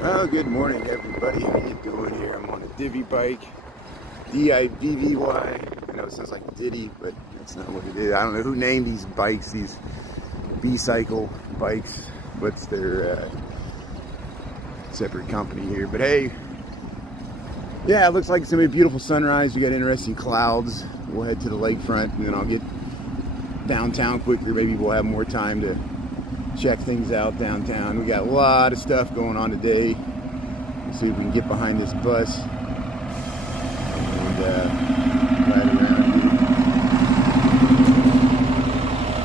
Well, good morning, everybody. How you doing here? I'm on a Divvy bike, D-I-V-V-Y. I know it sounds like Diddy, but that's not what it is. I don't know who named these bikes, these B-cycle bikes. What's their separate company here? But hey, yeah, it looks like it's gonna be a beautiful sunrise. We got interesting clouds. We'll head to the lakefront, and then I'll get downtown quicker. Maybe we'll have more time to check things out downtown. We got a lot of stuff going on today. Let's see if we can get behind this bus and ride around here.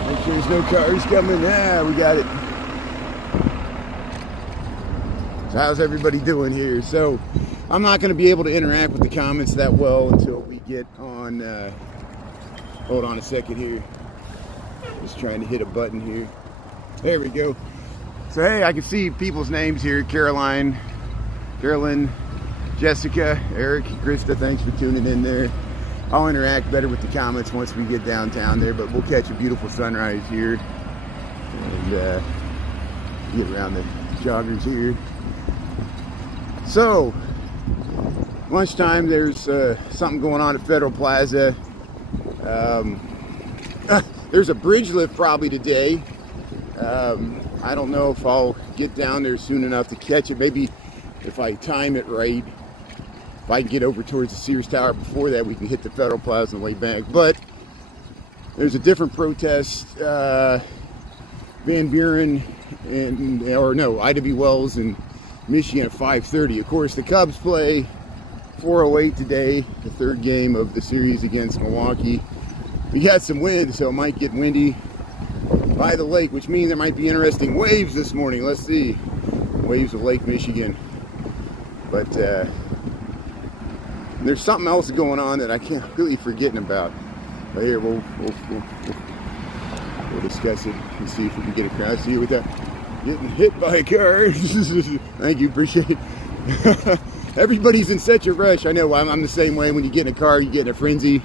Make sure there's no cars coming. Yeah, we got it. So how's everybody doing here? So I'm not going to be able to interact with the comments that well until we get on. Hold on a second here. Just trying to hit a button here. There we go. So hey, I can see people's names here. Carolyn, Jessica, Eric, Krista, thanks for tuning in there. I'll interact better with the comments once we get downtown there, but we'll catch a beautiful sunrise here. And get around the joggers here. So, lunchtime, there's something going on at Federal Plaza. There's a bridge lift probably today. I don't know if I'll get down there soon enough to catch it. Maybe if I time it right, if I can get over towards the Sears Tower before that, we can hit the Federal Plaza on the way back. But there's a different protest. Van Buren Ida B. Wells in Michigan at 5:30. Of course, the Cubs play 4:08 today, the third game of the series against Milwaukee. We got some wind, so it might get windy by the lake, which means there might be interesting waves this morning. Let's see. Waves of Lake Michigan. But there's something else going on that I can't really forgetting about. But here, we'll discuss it and see if we can get across here without getting hit by a car. Thank you, appreciate it. Everybody's in such a rush. I know I'm the same way. When you get in a car, you get in a frenzy.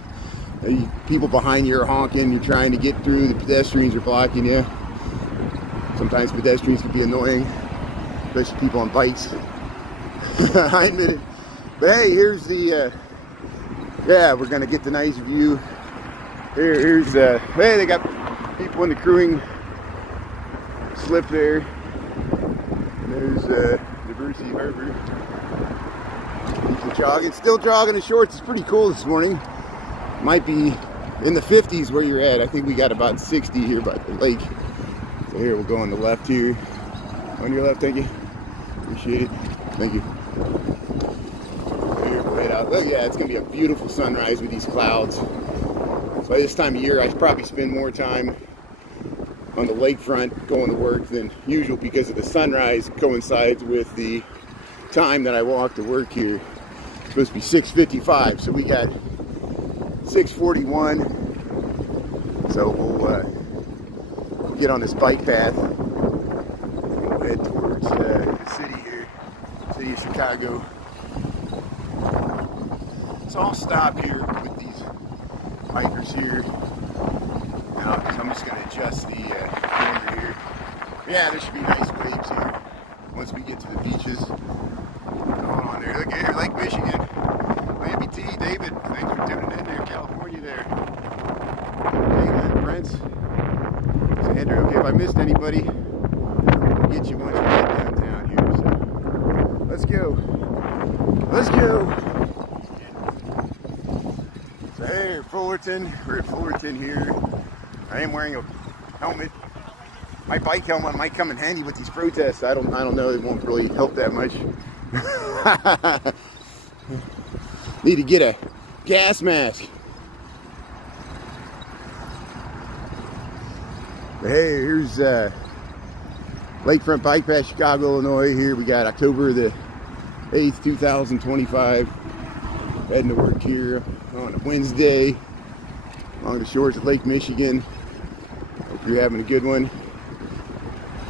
People behind you are honking. You're trying to get through. The pedestrians are blocking you. Sometimes pedestrians can be annoying, especially people on bikes. I admit it. But hey, here's the we're gonna get the nice view. Here's hey, they got people in the crewing slip there. And there's Diversity Harbor. People jogging, still jogging in shorts. It's pretty cool this morning. Might be in the 50s where you're at. I think we got about 60 here by the lake. So here, we'll go on the left here. On your left, thank you. Appreciate it. Thank you. Here, right out. Look, yeah, it's gonna be a beautiful sunrise with these clouds. So by this time of year, I probably spend more time on the lakefront going to work than usual because of the sunrise coincides with the time that I walk to work here. It's supposed to be 6:55, so we got 6:41, so we'll get on this bike path. We'll head towards the city here, city of Chicago. So I'll stop here with these bikers here. Now, I'm just going to adjust the camera here. Yeah, there should be nice waves here once we get to the beaches. Going on there. Look here, Lake Michigan. Miami T, David, thanks for tuning in there, California there. Caitlin, Prince, Sandra. Okay, if I missed anybody, we'll get you once we get downtown here. So let's go. Let's go. So hey, Fullerton. We're at Fullerton here. I am wearing a helmet. My bike helmet might come in handy with these protests. I don't know. It won't really help that much. Need to get a gas mask. But hey, here's Lakefront Bike Path, Chicago, Illinois. Here we got October the 8th, 2025. Heading to work here on a Wednesday along the shores of Lake Michigan. Hope you're having a good one.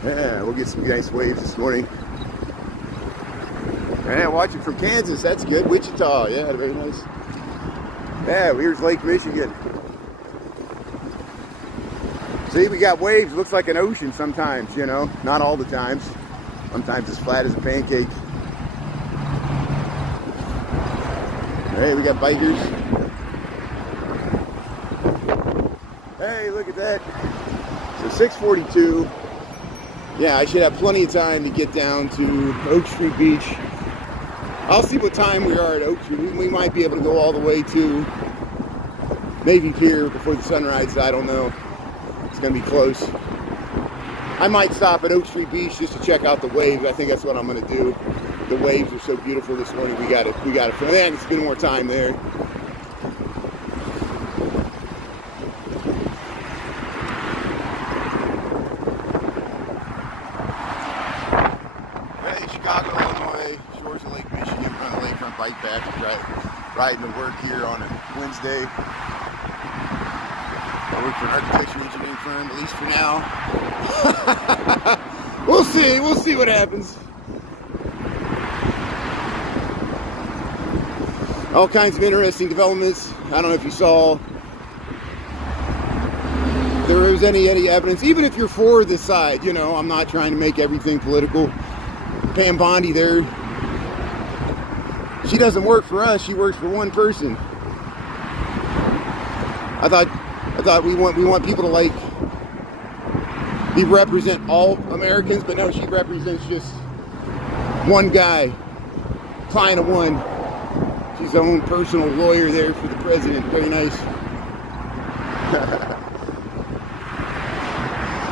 Yeah, we'll get some nice waves this morning. Yeah, watching from Kansas, that's good. Wichita, yeah, very nice. Yeah, here's Lake Michigan. See, we got waves. Looks like an ocean sometimes, you know. Not all the times. Sometimes as flat as a pancake. Hey, we got bikers. Hey, look at that. So 6:42. Yeah, I should have plenty of time to get down to Oak Street Beach. I'll see what time we are at Oak Street. We might be able to go all the way to Navy Pier before the sun rises. I don't know. It's going to be close. I might stop at Oak Street Beach just to check out the waves. I think that's what I'm going to do. The waves are so beautiful this morning. We got to spend more time there. Hey, Chicago, Illinois, shores of Lake Michigan, on the lakefront bike path, riding to work here on a Wednesday. I work for an architecture engineering firm, at least for now. We'll see what happens. All kinds of interesting developments. I don't know if you saw there was any evidence, even if you're for this side, you know, I'm not trying to make everything political. Pam Bondi there, she doesn't work for us, she works for one person. I thought we want people to like represent all Americans, but no, she represents just one guy, client of one. She's her own personal lawyer there for the president. Very nice.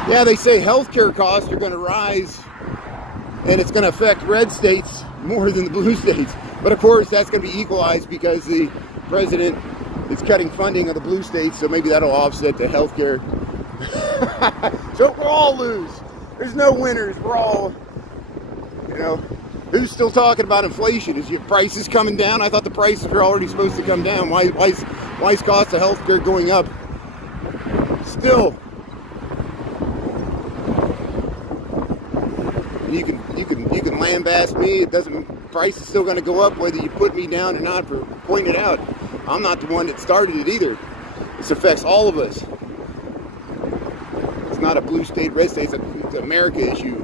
Yeah, they say healthcare costs are going to rise, and it's going to affect red states more than the blue states. But of course, that's going to be equalized because the president is cutting funding of the blue states, so maybe that'll offset the healthcare. So we'll all lose. There's no winners. We're all, you know. Who's still talking about inflation? Is your prices coming down? I thought the prices were already supposed to come down. Why is cost of healthcare going up? Still, you can lambaste me. It doesn't. Price is still going to go up whether you put me down or not for pointing it out. I'm not the one that started it either. This affects all of us. It's not a blue state, red state. It's an America issue.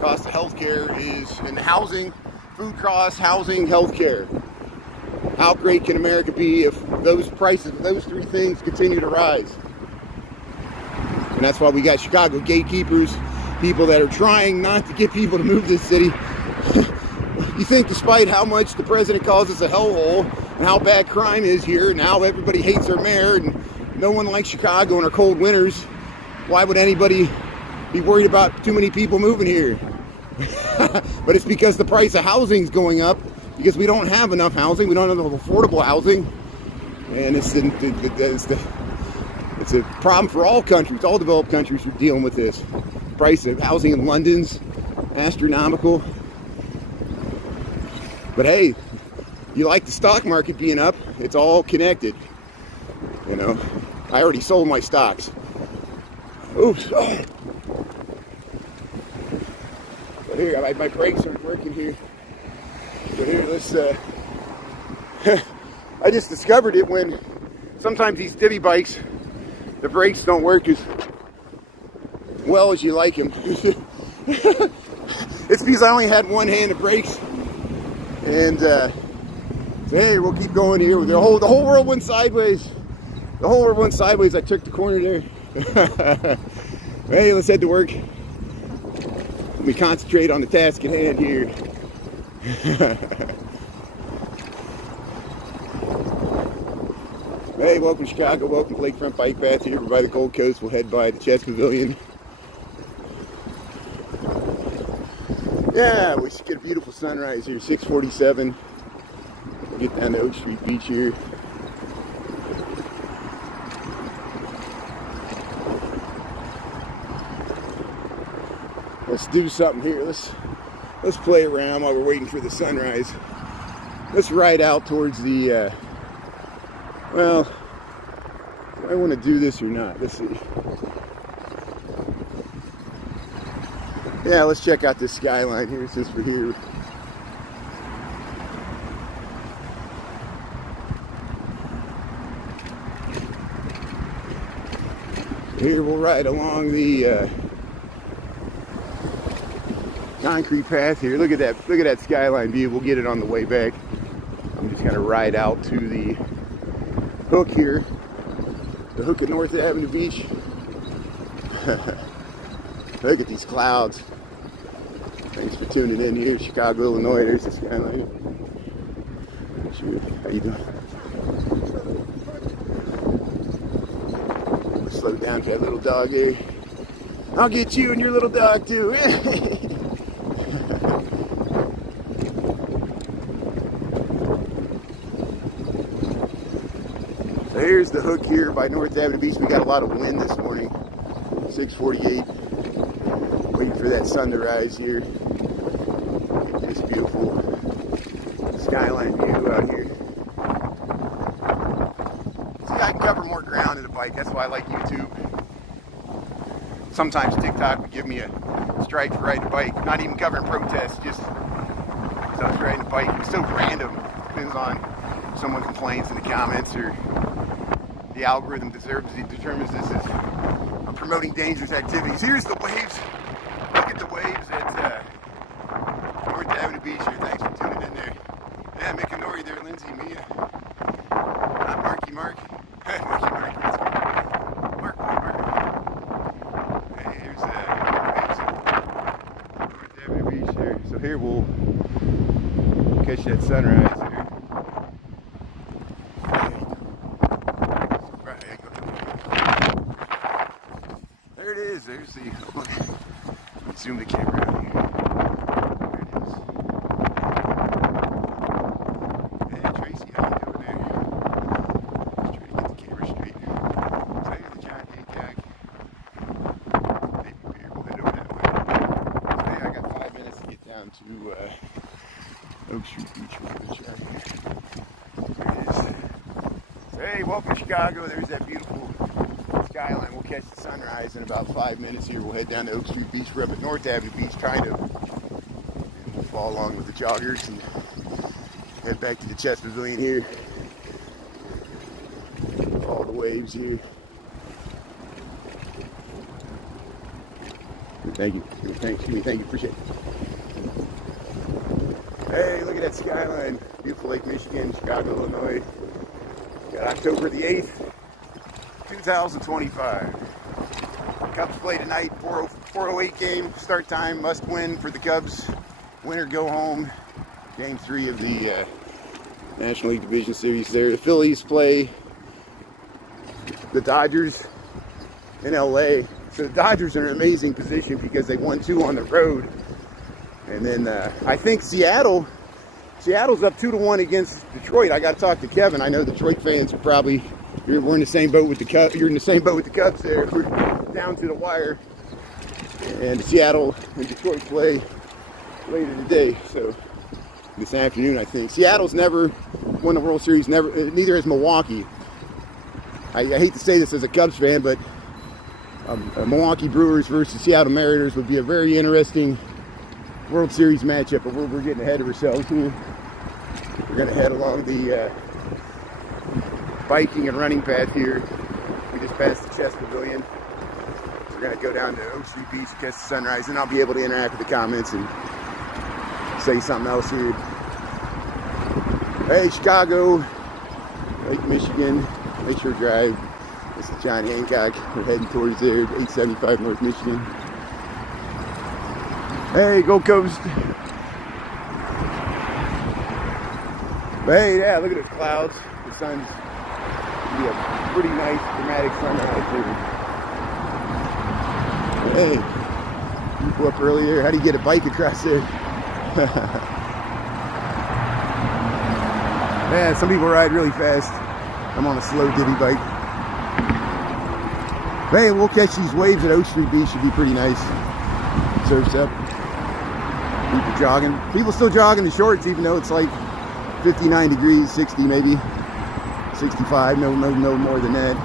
Cost of healthcare is in housing, food costs, housing, healthcare. How great can America be if those prices, those three things continue to rise? And that's why we got Chicago gatekeepers, people that are trying not to get people to move this city. You think despite how much the president calls us a hellhole and how bad crime is here and how everybody hates our mayor and no one likes Chicago in our cold winters, why would anybody be worried about too many people moving here? But it's because the price of housing is going up because we don't have enough housing. We don't have enough affordable housing, and it's a problem for all countries. All developed countries are dealing with this. The price of housing in London's astronomical. But hey, you like the stock market being up? It's all connected. You know, I already sold my stocks. Oops. But here, my brakes aren't working here. So here, let's, I just discovered it when sometimes these divvy bikes, the brakes don't work as well as you like them. It's because I only had one hand of brakes. And, so hey, we'll keep going here. The whole world went sideways. The whole world went sideways. I took the corner there. Hey, let's head to work. Let me concentrate on the task at hand here. Hey, welcome to Chicago. Welcome to Lakefront Bike Path here. We're by the Gold Coast. We'll head by the Chess Pavilion. Yeah, we should get a beautiful sunrise here. 6:47. We'll get down to Oak Street Beach here. Let's do something here. Let's play around while we're waiting for the sunrise. Let's ride out towards the, well, do I want to do this or not? Let's see. Yeah, let's check out this skyline here since we're here. Here we'll ride along the concrete path here. Look at that skyline view. We'll get it on the way back. I'm just gonna ride out to the hook here, the hook at North Avenue Beach. Look at these clouds. Thanks for tuning in here, Chicago, Illinois. There's the skyline. How you doing? Slow down for that little dog there. I'll get you and your little dog too. So here's the hook here by North Avenue Beach. We got a lot of wind this morning. 6:48. Waiting for that sun to rise here. Get this beautiful skyline view out here. See, I can cover more ground in a bike. That's why I like YouTube. Sometimes TikTok would give me a strike for riding a bike. Not even covering protests, just because I was riding a bike. It's so random. Depends on if someone complains in the comments or the algorithm determines this is promoting dangerous activities. Here's the waves. Look at the waves at North Avenue Beach here. Thanks for tuning in there. Yeah, making Nori there, Lindsay, Mia. Not Marky Mark. Marky Mark, let's go. Mark. Hey, here's waves at North Avenue Beach here. So here we'll catch that sunrise here. There it is. There's the. Zoom the camera out here. There it is. Hey Tracy, how you doing there? Just trying to get the camera straight. So here's the giant haycock. Baby beer. We'll head over that way. So hey, I got 5 minutes to get down to Oak Street Beach. There it is. So hey, welcome to Chicago. There's that beautiful skyline. We'll catch the sunrise in about 5 minutes here. We'll head down to Oak Street Beach. We're up at North Avenue Beach trying to, and we'll follow along with the joggers and head back to the chess pavilion here. All the waves here. Thank you. Thank you. Appreciate it. Hey, look at that skyline. Beautiful Lake Michigan, Chicago, Illinois. Got October the 8th. 2025. Cubs play tonight, 4:08 game, start time, must win for the Cubs. Winner go home. Game 3 of the National League Division Series there. The Phillies play the Dodgers in LA. So the Dodgers are in an amazing position because they won 2 on the road. And then I think Seattle's up 2-1 against Detroit. I got to talk to Kevin. I know Detroit fans are probably, we're in the same boat with the Cubs. You're in the same boat with the Cubs there. We're down to the wire. And Seattle and Detroit play later today. So this afternoon, I think. Seattle's never won the World Series. Neither has Milwaukee. I hate to say this as a Cubs fan, but Milwaukee Brewers versus Seattle Mariners would be a very interesting World Series matchup. But we're getting ahead of ourselves here. We're going to head along the biking and running path here. We just passed the chess pavilion. So we're going to go down to Oak Street Beach, catch the sunrise, and I'll be able to interact with the comments and say something else here. Hey, Chicago, Lake Michigan, Lakeshore Drive. This is John Hancock. We're heading towards there, 875 North Michigan. Hey, go Coast. But hey, yeah, look at those clouds. The sun's be a pretty nice dramatic sunrise here. Hey, you go up earlier. How do you get a bike across there? Man, some people ride really fast. I'm on a slow divvy bike. Hey, we'll catch these waves at Oak Street Beach. Should be pretty nice. Surf's up. People jogging. People still jogging in shorts, even though it's like 59 degrees, 60 maybe. 65, no more than that.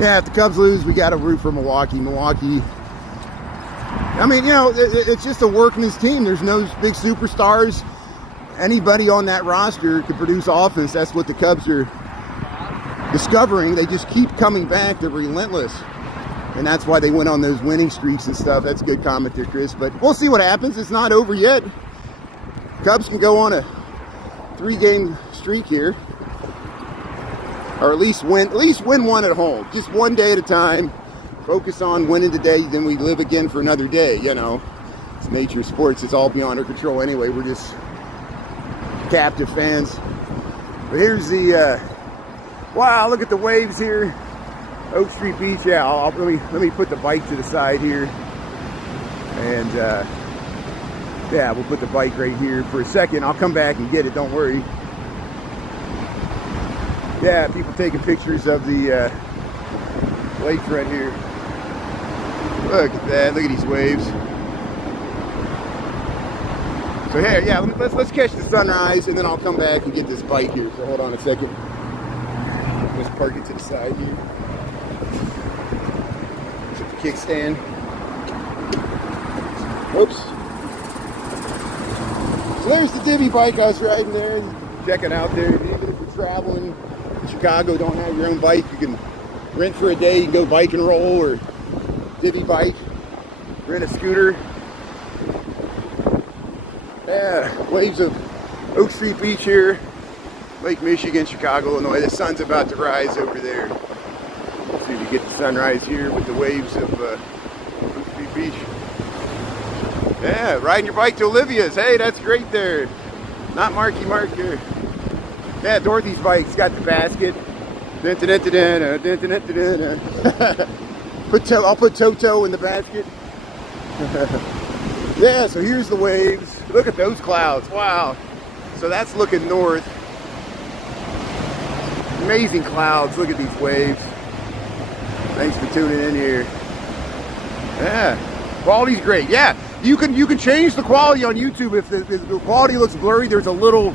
Yeah, if the Cubs lose, we got to root for Milwaukee. Milwaukee, I mean, you know, it's just a workman's team. There's no big superstars. Anybody on that roster could produce offense. That's what the Cubs are discovering. They just keep coming back. They're relentless. And that's why they went on those winning streaks and stuff. That's a good comment there, Chris. But we'll see what happens. It's not over yet. Cubs can go on a 3-game streak here. Or at least win one at home. Just one day at a time. Focus on winning today, then we live again for another day, you know. It's nature of sports. It's all beyond our control anyway. We're just captive fans. But here's the, wow, look at the waves here. Oak Street Beach, yeah, let me put the bike to the side here. And, yeah, we'll put the bike right here for a second. I'll come back and get it, don't worry. Yeah, people taking pictures of the lakefront here. Look at that, look at these waves. So here, yeah, let's catch the sunrise and then I'll come back and get this bike here. So hold on a second. Let's park it to the side here. Set the kickstand. Whoops. So there's the divvy bike I was riding there. Check it out there. Even if you're traveling in Chicago, don't have your own bike, you can rent for a day. You can go bike and roll or divvy bike, rent a scooter. Yeah, waves of Oak Street Beach here, Lake Michigan, Chicago, Illinois. The sun's about to rise over there. Let's see if we get the sunrise here with the waves of Oak Street Beach. Yeah, riding your bike to Olivia's. Hey, that's great there. Not Marky Mark here. Yeah, Dorothy's bike's got the basket. I'll put Toto in the basket. Yeah, so here's the waves. Look at those clouds. Wow. So that's looking north. Amazing clouds. Look at these waves. Thanks for tuning in here. Yeah, quality's great. Yeah, you can change the quality on YouTube if the quality looks blurry. There's a little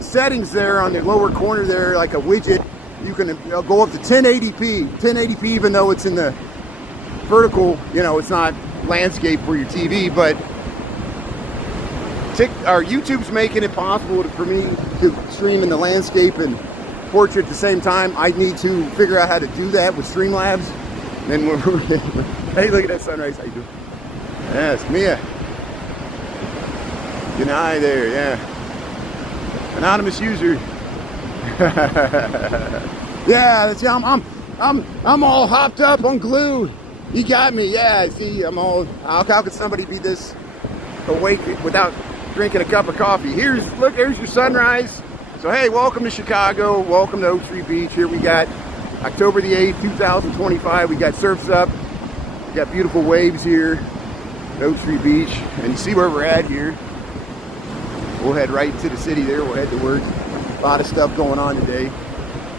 settings there on the lower corner there, like a widget. You can go up to 1080p, even though it's in the vertical, you know, it's not landscape for your TV, but YouTube's making it possible for me to stream in the landscape and portrait at the same time. I need to figure out how to do that with Streamlabs. And then hey, look at that sunrise. How you doing? Yeah, it's Mia. Good eye there, yeah. Anonymous user. Yeah, I'm all hopped up on glue. You got me. Yeah, see, I'm all. How could somebody be this awake without drinking a cup of coffee? There's your sunrise. So hey, welcome to Chicago. Welcome to Oak Street Beach. Here we got October the 8th, 2025. We got surfs up. We got beautiful waves here at Oak Street Beach, and you see where we're at here. We'll head right to the city there. We'll head to work. A lot of stuff going on today.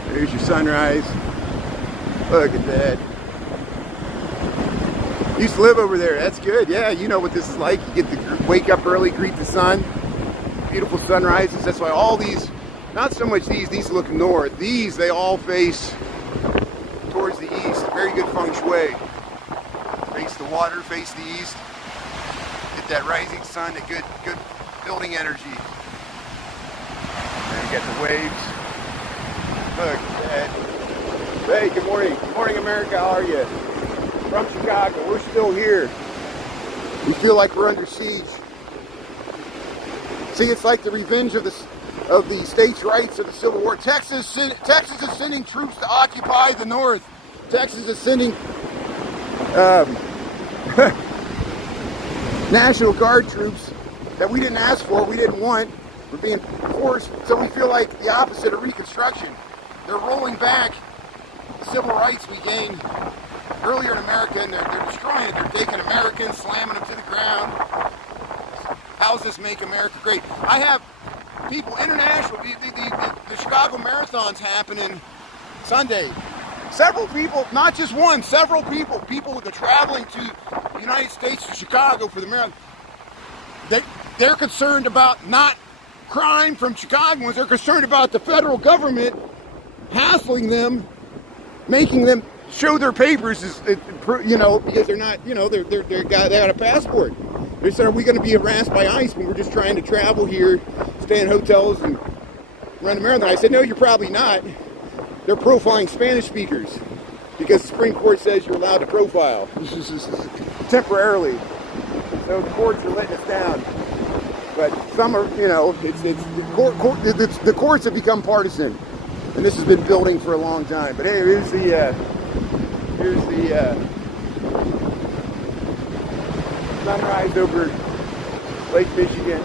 There's your sunrise. Look at that. Used to live over there. That's good. Yeah, you know what this is like. You get to wake up early, greet the sun. Beautiful sunrises. That's why all these, not so much these look north. These, they all face towards the east. Very good feng shui. Face the water, face the east. Get that rising sun, a good building energy. And you got the waves. Look at that. Hey, good morning. Good morning, America. How are you? From Chicago. We're still here. We feel like we're under siege. See, it's like the revenge of the states' rights of the Civil War. Texas is sending troops to occupy the North. Texas is sending National Guard troops that we didn't ask for, we didn't want. We're being forced, so we feel like the opposite of Reconstruction. They're rolling back the civil rights we gained earlier in America, and they're destroying it. They're taking Americans, slamming them to the ground. How does this make America great? I have people, international, the Chicago Marathon's happening Sunday. Several people, not just one, several people that are traveling to the United States, to Chicago for the marathon, they're concerned about not crime from Chicagoans. They're concerned about the federal government hassling them, making them show their papers, you know, because they're not, you know, they got a passport. They said, are we going to be harassed by ICE when we're just trying to travel here, stay in hotels and run a marathon? I said, no, you're probably not. they're profiling Spanish speakers because the Supreme Court says you're allowed to profile temporarily. So the courts are letting us down. But some are, you know, the courts have become partisan, and this has been building for a long time. But hey, here's the sunrise over Lake Michigan.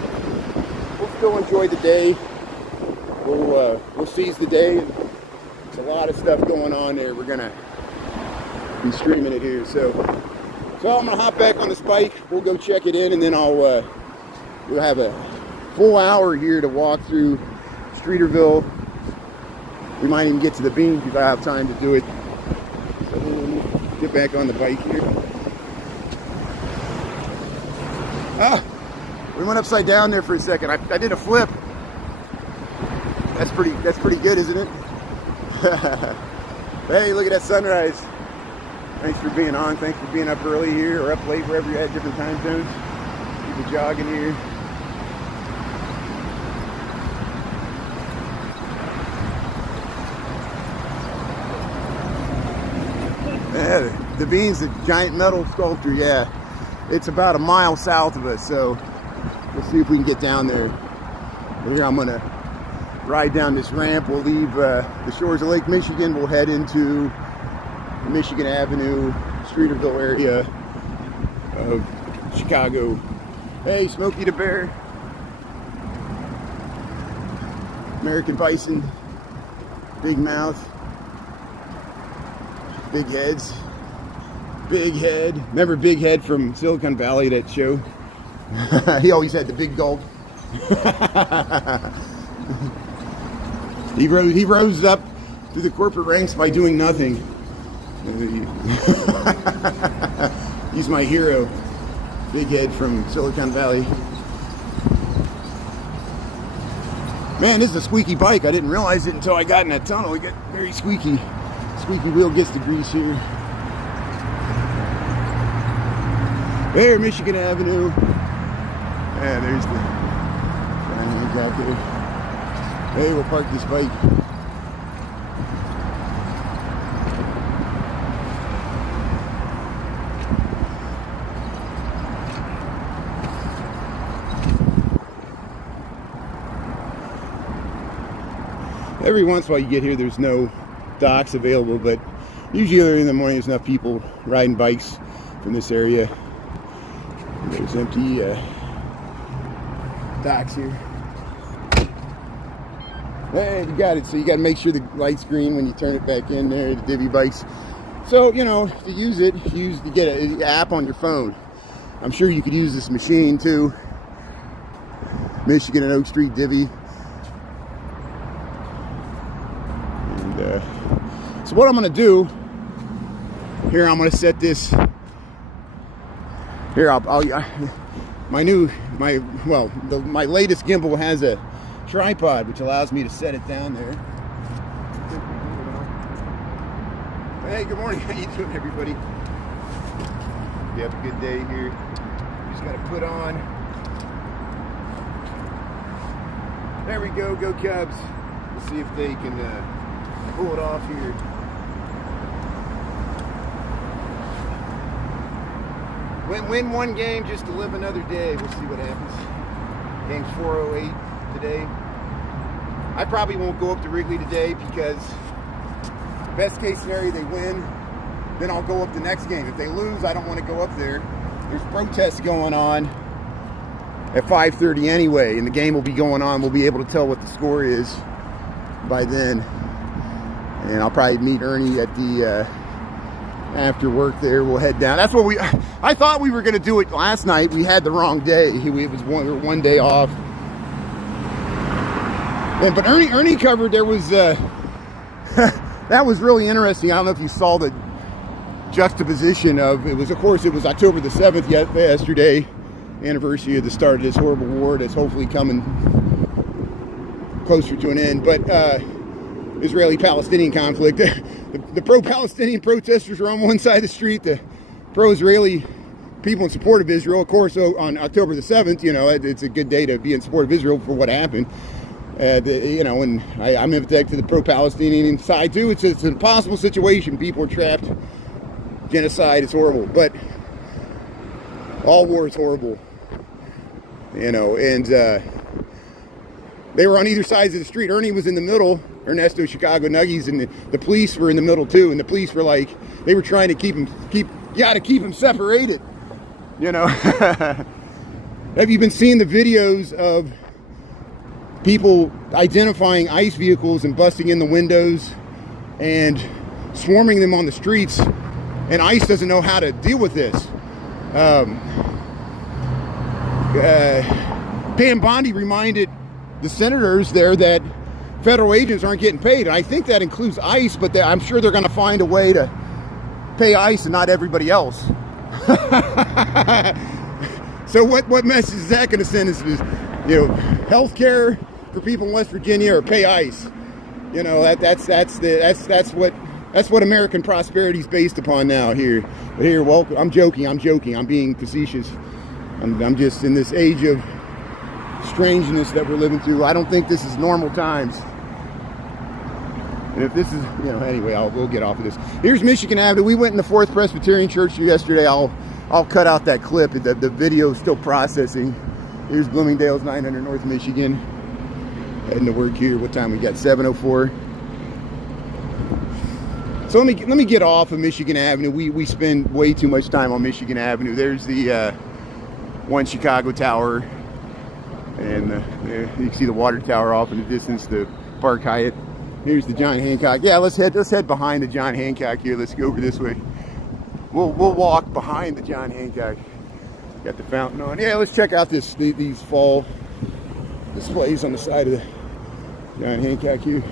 We'll still enjoy the day. We'll seize the day. And there's a lot of stuff going on there. We're gonna be streaming it here. So I'm gonna hop back on this bike. We'll go check it in, and then we'll have a full hour here to walk through Streeterville. We might even get to the beach if I have time to do it. So we'll get back on the bike here. Ah, we went upside down there for a second. I did a flip. That's pretty good, isn't it? Hey, look at that sunrise. Thanks for being on. Thanks for being up early here or up late, wherever you're at, different time zones. People jogging here. Yeah, the Bean's a giant metal sculpture, yeah. It's about a mile south of us, so we'll see if we can get down there. But here I'm gonna ride down this ramp. We'll leave the shores of Lake Michigan. We'll head into the Michigan Avenue, Streeterville area of Chicago. Hey, Smokey the Bear. American bison. Big mouth. Big heads. Big head. Remember Big Head from Silicon Valley, that show? He always had the big gulp. He rose up through the corporate ranks by doing nothing. He's my hero. Big Head from Silicon Valley. Man, this is a squeaky bike. I didn't realize it until I got in that tunnel. It got very squeaky. Squeaky wheel gets the grease here. There, Michigan Avenue. Yeah, there's the Diamond out there. Hey, we'll park this bike. Every once in a while you get here, there's no docks available, but usually early in the morning there's enough people riding bikes from this area. There's empty docks here. Hey, you got it. So you got to make sure the light's green when you turn it back in there, the divvy bikes. So, you know, to use it, you get an app on your phone. I'm sure you could use this machine too. Michigan and Oak Street divvy. And so what I'm going to do here, I'm going to set this here. My latest gimbal has a tripod which allows me to set it down there. Hey, good morning. How you doing, everybody? You have a good day here. Just got to put on. There we go. Go Cubs. We'll see if they can pull it off here. Win one game just to live another day. We'll see what happens. Game's 4:08 today. I probably won't go up to Wrigley today because best case scenario they win, then I'll go up the next game. If they lose, I don't want to go up there. There's protests going on at 5:30 anyway, and the game will be going on. We'll be able to tell what the score is by then. And I'll probably meet Ernie at the after work there. We'll head down. That's what I thought we were going to do it last night. We had the wrong day. It was one day off. But Ernie covered, there was that was really interesting. I don't know if you saw the juxtaposition of it was October the 7th yesterday, anniversary of the start of this horrible war that's hopefully coming closer to an end. But Israeli-Palestinian conflict. The pro-Palestinian protesters are on one side of the street. The pro-Israeli people in support of Israel, of course, on October the 7th, you know, it's a good day to be in support of Israel for what happened. You know, and I'm empathetic to the pro-Palestinian side too. It's an impossible situation. People are trapped. Genocide is horrible, but all war is horrible. You know, and they were on either sides of the street. Ernie was in the middle, Ernesto, Chicago Nuggies, and the police were in the middle too. And the police were like, they were trying to keep him separated. You know, have you been seeing the videos of people identifying ICE vehicles and busting in the windows and swarming them on the streets? And ICE doesn't know how to deal with this. Pam Bondi reminded the senators there that federal agents aren't getting paid. And I think that includes ICE, but I'm sure they're going to find a way to pay ICE and not everybody else. So what message is that going to send us? Is, you know, health care for people in West Virginia or pay ICE? You know, that's what American prosperity is based upon now. Here, welcome. I'm joking. I'm being facetious. I'm just in this age of strangeness that we're living through. I don't think this is normal times. And if this is, you know, anyway, we'll get off of this. Here's Michigan Avenue. We went in the Fourth Presbyterian Church yesterday. I'll cut out that clip. The video is still processing. Here's Bloomingdale's 900 North Michigan. Heading to work here. What time we got? 7:04. So let me get off of Michigan Avenue. We spend way too much time on Michigan Avenue. There's the One Chicago Tower, and there you can see the water tower off in the distance, the Park Hyatt. Here's the John Hancock. Yeah, let's head behind the John Hancock here. Let's go over this way. We'll walk behind the John Hancock. Got the fountain on. Yeah, let's check out these fall displays on the side of the John Hancock here.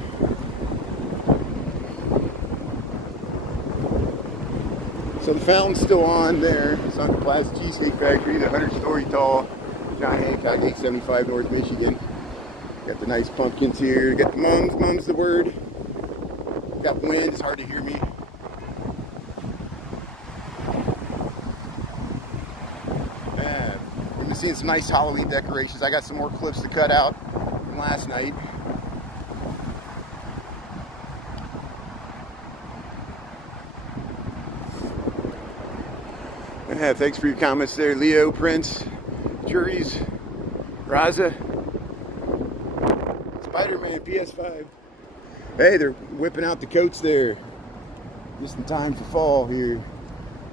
So the fountain's still on there. It's on the Plaza Cheesecake Factory, the 100-story tall John Hancock, 875 North Michigan. Got the nice pumpkins here. Got the mums. Mum's the word. Got wind. It's hard to hear me. We've been seeing some nice Halloween decorations. I got some more clips to cut out from last night. Yeah, thanks for your comments there, Leo, Prince, Juries, Raza, Spider-Man, PS5. Hey, they're whipping out the coats there, just in time for fall here.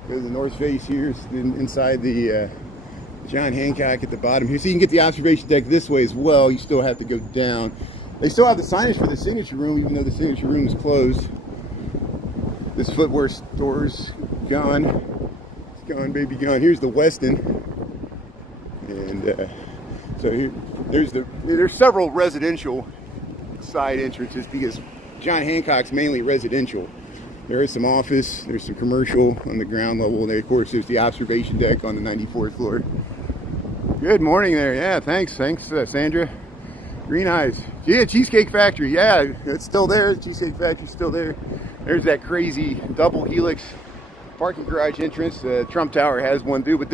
Go to the North Face here, inside the John Hancock at the bottom here. So you can get the observation deck this way as well. You still have to go down. They still have the signage for the signature room, even though the signature room is closed. This footwear store's gone. Gone, baby, gone. Here's the Westin, and so here, there's several residential side entrances because John Hancock's mainly residential. There is some office, there's some commercial on the ground level, and of course there's the observation deck on the 94th floor. Good morning there. Yeah, thanks, Sandra. Green Eyes. Yeah, Cheesecake Factory. Yeah, it's still there. The Cheesecake Factory's still there. There's that crazy double helix parking garage entrance. Trump Tower has one too, but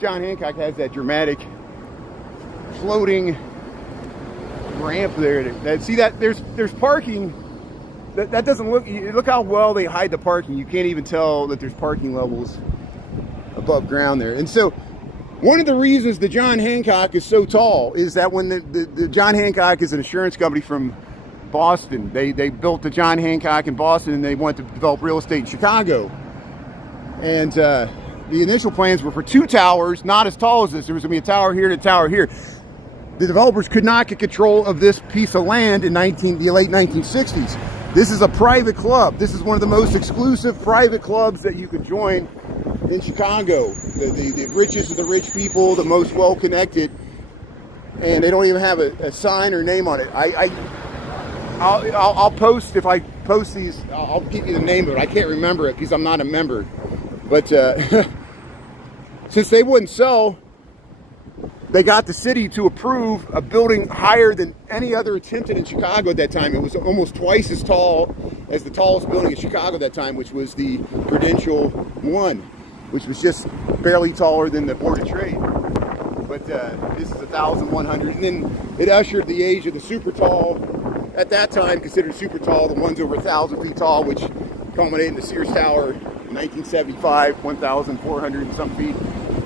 John Hancock has that dramatic floating ramp there. See that there's parking. That doesn't look how well they hide the parking. You can't even tell that there's parking levels above ground there. And so one of the reasons the John Hancock is so tall is that when the John Hancock is an insurance company from Boston, they built the John Hancock in Boston, and they wanted to develop real estate in Chicago. And the initial plans were for 2 towers, not as tall as this. There was going to be a tower here and a tower here. The developers could not get control of this piece of land in the late 1960s. This is a private club. This is one of the most exclusive private clubs that you could join in Chicago. The richest of the rich people, the most well-connected, and they don't even have a sign or name on it. I'll post, if I post these, I'll give you the name of it. I can't remember it because I'm not a member. But since they wouldn't sell, they got the city to approve a building higher than any other attempted in Chicago at that time. It was almost twice as tall as the tallest building in Chicago at that time, which was the Prudential One, which was just barely taller than the Board of Trade. but this is 1,100. And then it ushered the age of the super tall, at that time considered super tall, the ones over 1,000 feet tall, which culminated in the Sears Tower in 1975, 1,400 and some feet.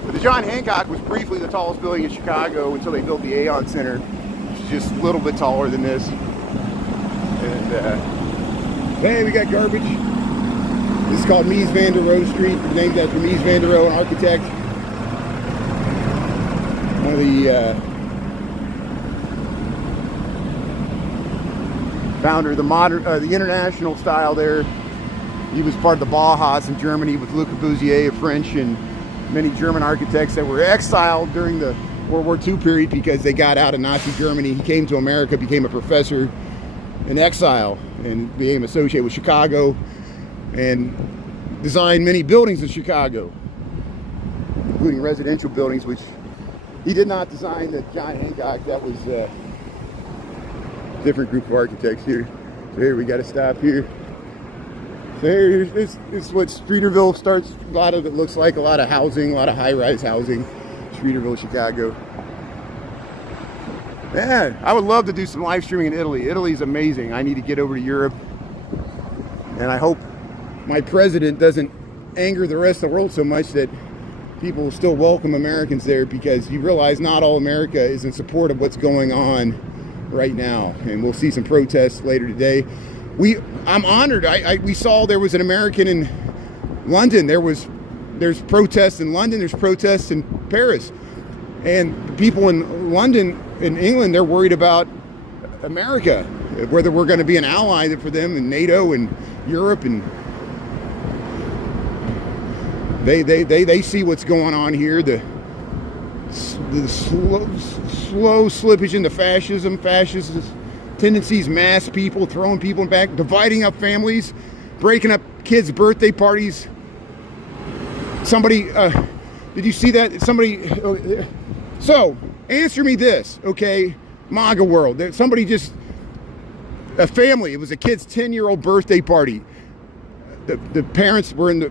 But the John Hancock was briefly the tallest building in Chicago until they built the Aon Center, which is just a little bit taller than this. And hey, we got garbage. This is called Mies van der Rohe Street, named after Mies van der Rohe, an architect. One of the founder of the international style there. He was part of the Bauhaus in Germany with Le Corbusier, a French, and many German architects that were exiled during the World War II period because they got out of Nazi Germany. He came to America, became a professor in exile, and became associated with Chicago, and designed many buildings in Chicago, including residential buildings, which he did not design. The John Hancock, that was a different group of architects here. So here we got to stop here. So here, this is what Streeterville starts. A lot of it looks like a lot of housing, a lot of high-rise housing. Streeterville, Chicago. Man, I would love to do some live streaming in Italy. Italy's amazing. I need to get over to Europe, and I hope my president doesn't anger the rest of the world so much that people will still welcome Americans there, because you realize not all America is in support of what's going on right now, and we'll see some protests later today. I'm honored. We saw there was an American in London. There's protests in London. There's protests in Paris, and the people in London, in England, they're worried about America, whether we're going to be an ally for them in NATO and Europe, and they see what's going on here. The slow slippage into fascism, fascist tendencies, mass people, throwing people back, dividing up families, breaking up kids' birthday parties. Somebody, did you see that? Somebody, so answer me this, okay? MAGA world. Somebody just, a family, it was a kid's 10-year-old birthday party. The parents were in the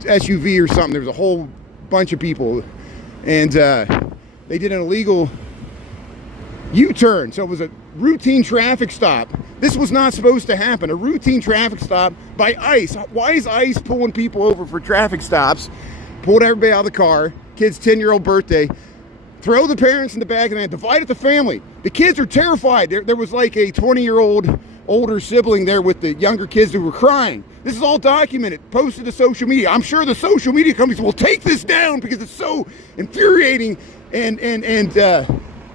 SUV or something. There was a whole bunch of people, and they did an illegal U-turn. So it was a routine traffic stop. This was not supposed to happen. A routine traffic stop by ICE. Why is ICE pulling people over for traffic stops? Pulled everybody out of the car. Kid's 10-year-old birthday. Throw the parents in the back and then divide up the family. The kids are terrified. There was like a 20-year-old older sibling there with the younger kids who were crying. This is all documented, posted to social media. I'm sure the social media companies will take this down because it's so infuriating and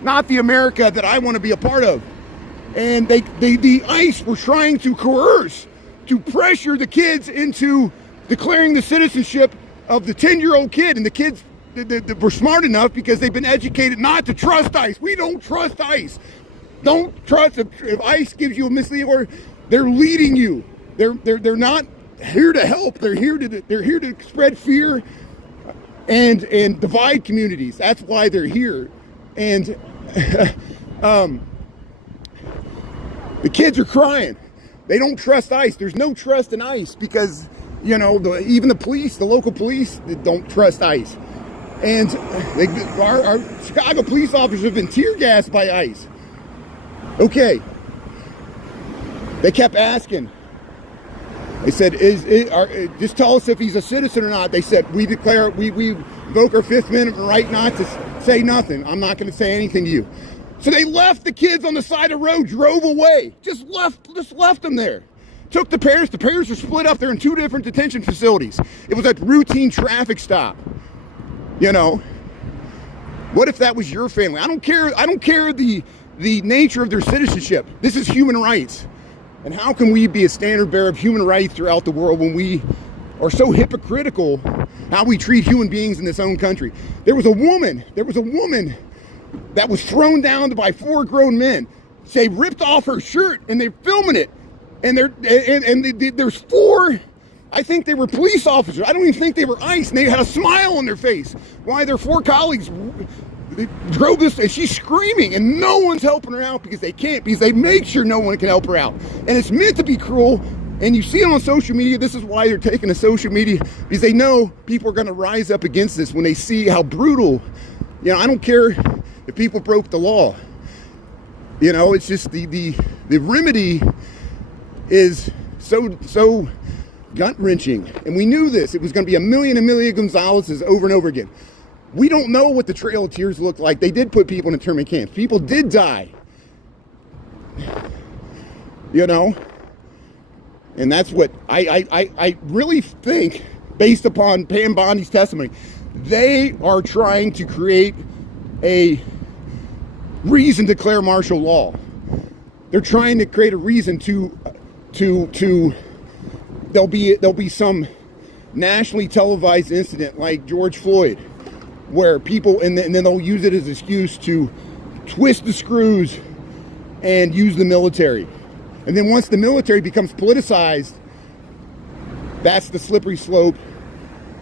not the America that I want to be a part of. And the ICE were trying to coerce, to pressure the kids into declaring the citizenship of the 10-year-old kid. And the kids were smart enough because they've been educated not to trust ICE. We don't trust ICE. Don't trust if ICE gives you a misleading order. They're leading you. They're not here to help. They're here to spread fear and divide communities. That's why they're here. And the kids are crying. They don't trust ICE. There's no trust in ICE because, you know, even the police, the local police, they don't trust ICE. And our Chicago police officers have been tear gassed by ICE. Okay. They kept asking. They said, just tell us if he's a citizen or not. They said, we invoke our Fifth Amendment right not to say nothing. I'm not going to say anything to you. So they left the kids on the side of the road, drove away, just left them there. Took the parents. The parents were split up. They're in two different detention facilities. It was a routine traffic stop. You know, what if that was your family? I don't care the nature of their citizenship. This is human rights. And how can we be a standard bearer of human rights throughout the world when we are so hypocritical how we treat human beings in this own country? There was a woman that was thrown down by four grown men. They ripped off her shirt and they're filming it. And there's four, I think they were police officers. I don't even think they were ICE. And they had a smile on their face. Why their four colleagues drove this, and she's screaming, and no one's helping her out because they can't, because they make sure no one can help her out. And it's meant to be cruel, and you see it on social media. This is why they're taking to social media, because they know people are going to rise up against this when they see how brutal You know, I don't care if people broke the law. You know, it's just the remedy is so gut-wrenching. And we knew this. It was going to be a million Gonzalez's over and over again. We don't know what the Trail of Tears looked like. They did put people in internment camps. People did die. You know? And that's what I really think, based upon Pam Bondi's testimony, they are trying to create a reason to declare martial law. They're trying to create a reason to there'll be some nationally televised incident like George Floyd, where people, and then they'll use it as an excuse to twist the screws and use the military. And then once the military becomes politicized, that's the slippery slope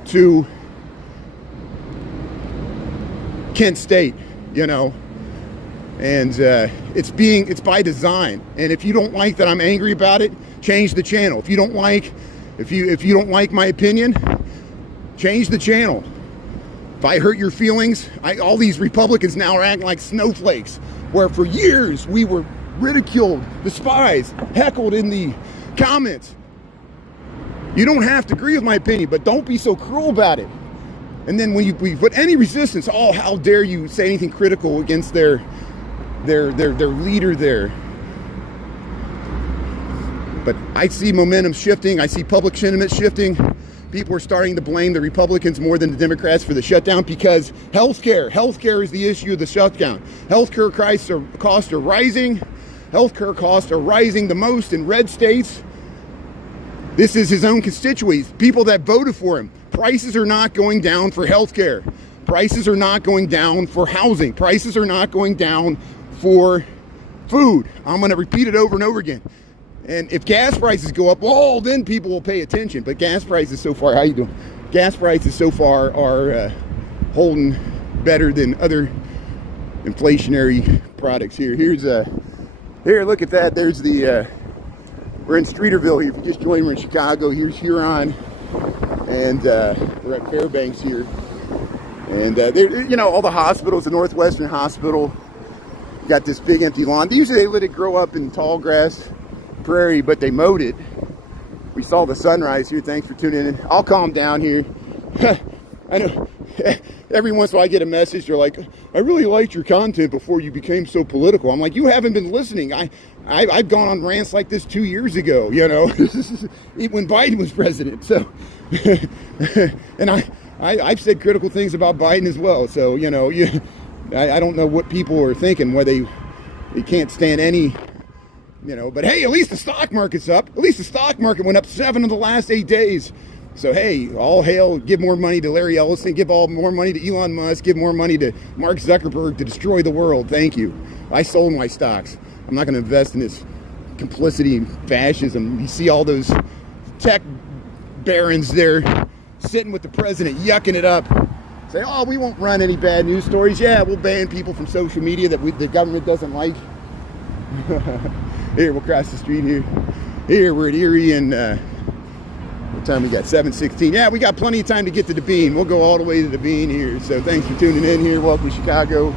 to Kent State, you know. And it's by design. And if you don't like that I'm angry about it, change the channel. If you don't like my opinion, change the channel. If I hurt your feelings, all these Republicans now are acting like snowflakes, where for years we were ridiculed, despised, heckled in the comments. You don't have to agree with my opinion, but don't be so cruel about it. And then when we put any resistance, oh, how dare you say anything critical against their leader there. But I see momentum shifting. I see public sentiment shifting. People are starting to blame the Republicans more than the Democrats for the shutdown, because healthcare is the issue of the shutdown. Healthcare costs are rising. Healthcare costs are rising the most in red states. This is his own constituents, people that voted for him. Prices are not going down for healthcare. Prices are not going down for housing. Prices are not going down for food. I'm going to repeat it over and over again. And if gas prices go up, well, then people will pay attention. But gas prices so far, how you doing? Gas prices so far are holding better than other inflationary products here. Here, look at that. There's we're in Streeterville here. If you just joined, we're in Chicago. Here's Huron, and we're at Fairbanks here. And you know, all the hospitals, the Northwestern Hospital, got this big empty lawn. Usually they let it grow up in tall grass prairie, but they mowed it. We saw the sunrise here. Thanks for tuning in. I'll calm down here. I know every once in a while I get a message. They're like, I really liked your content before you became so political. I'm like, you haven't been listening. I've gone on rants like this 2 years ago, you know, when Biden was president. So, and I've said critical things about Biden as well. So, you know, I don't know what people are thinking, where they can't stand any, you know, but hey, at least the stock market's up. At least the stock market went up 7 of the last 8 days. So, hey, all hail, give more money to Larry Ellison, give more money to Elon Musk, give more money to Mark Zuckerberg to destroy the world. Thank you. I sold my stocks. I'm not going to invest in this complicity and fascism. You see all those tech barons there sitting with the president, yucking it up. Say, oh, we won't run any bad news stories. Yeah, we'll ban people from social media that the government doesn't like. Here, we'll cross the street here. Here, we're at Erie, and what time we got? 7:16. Yeah, we got plenty of time to get to the Bean. We'll go all the way to the Bean here. So thanks for tuning in here. Welcome to Chicago.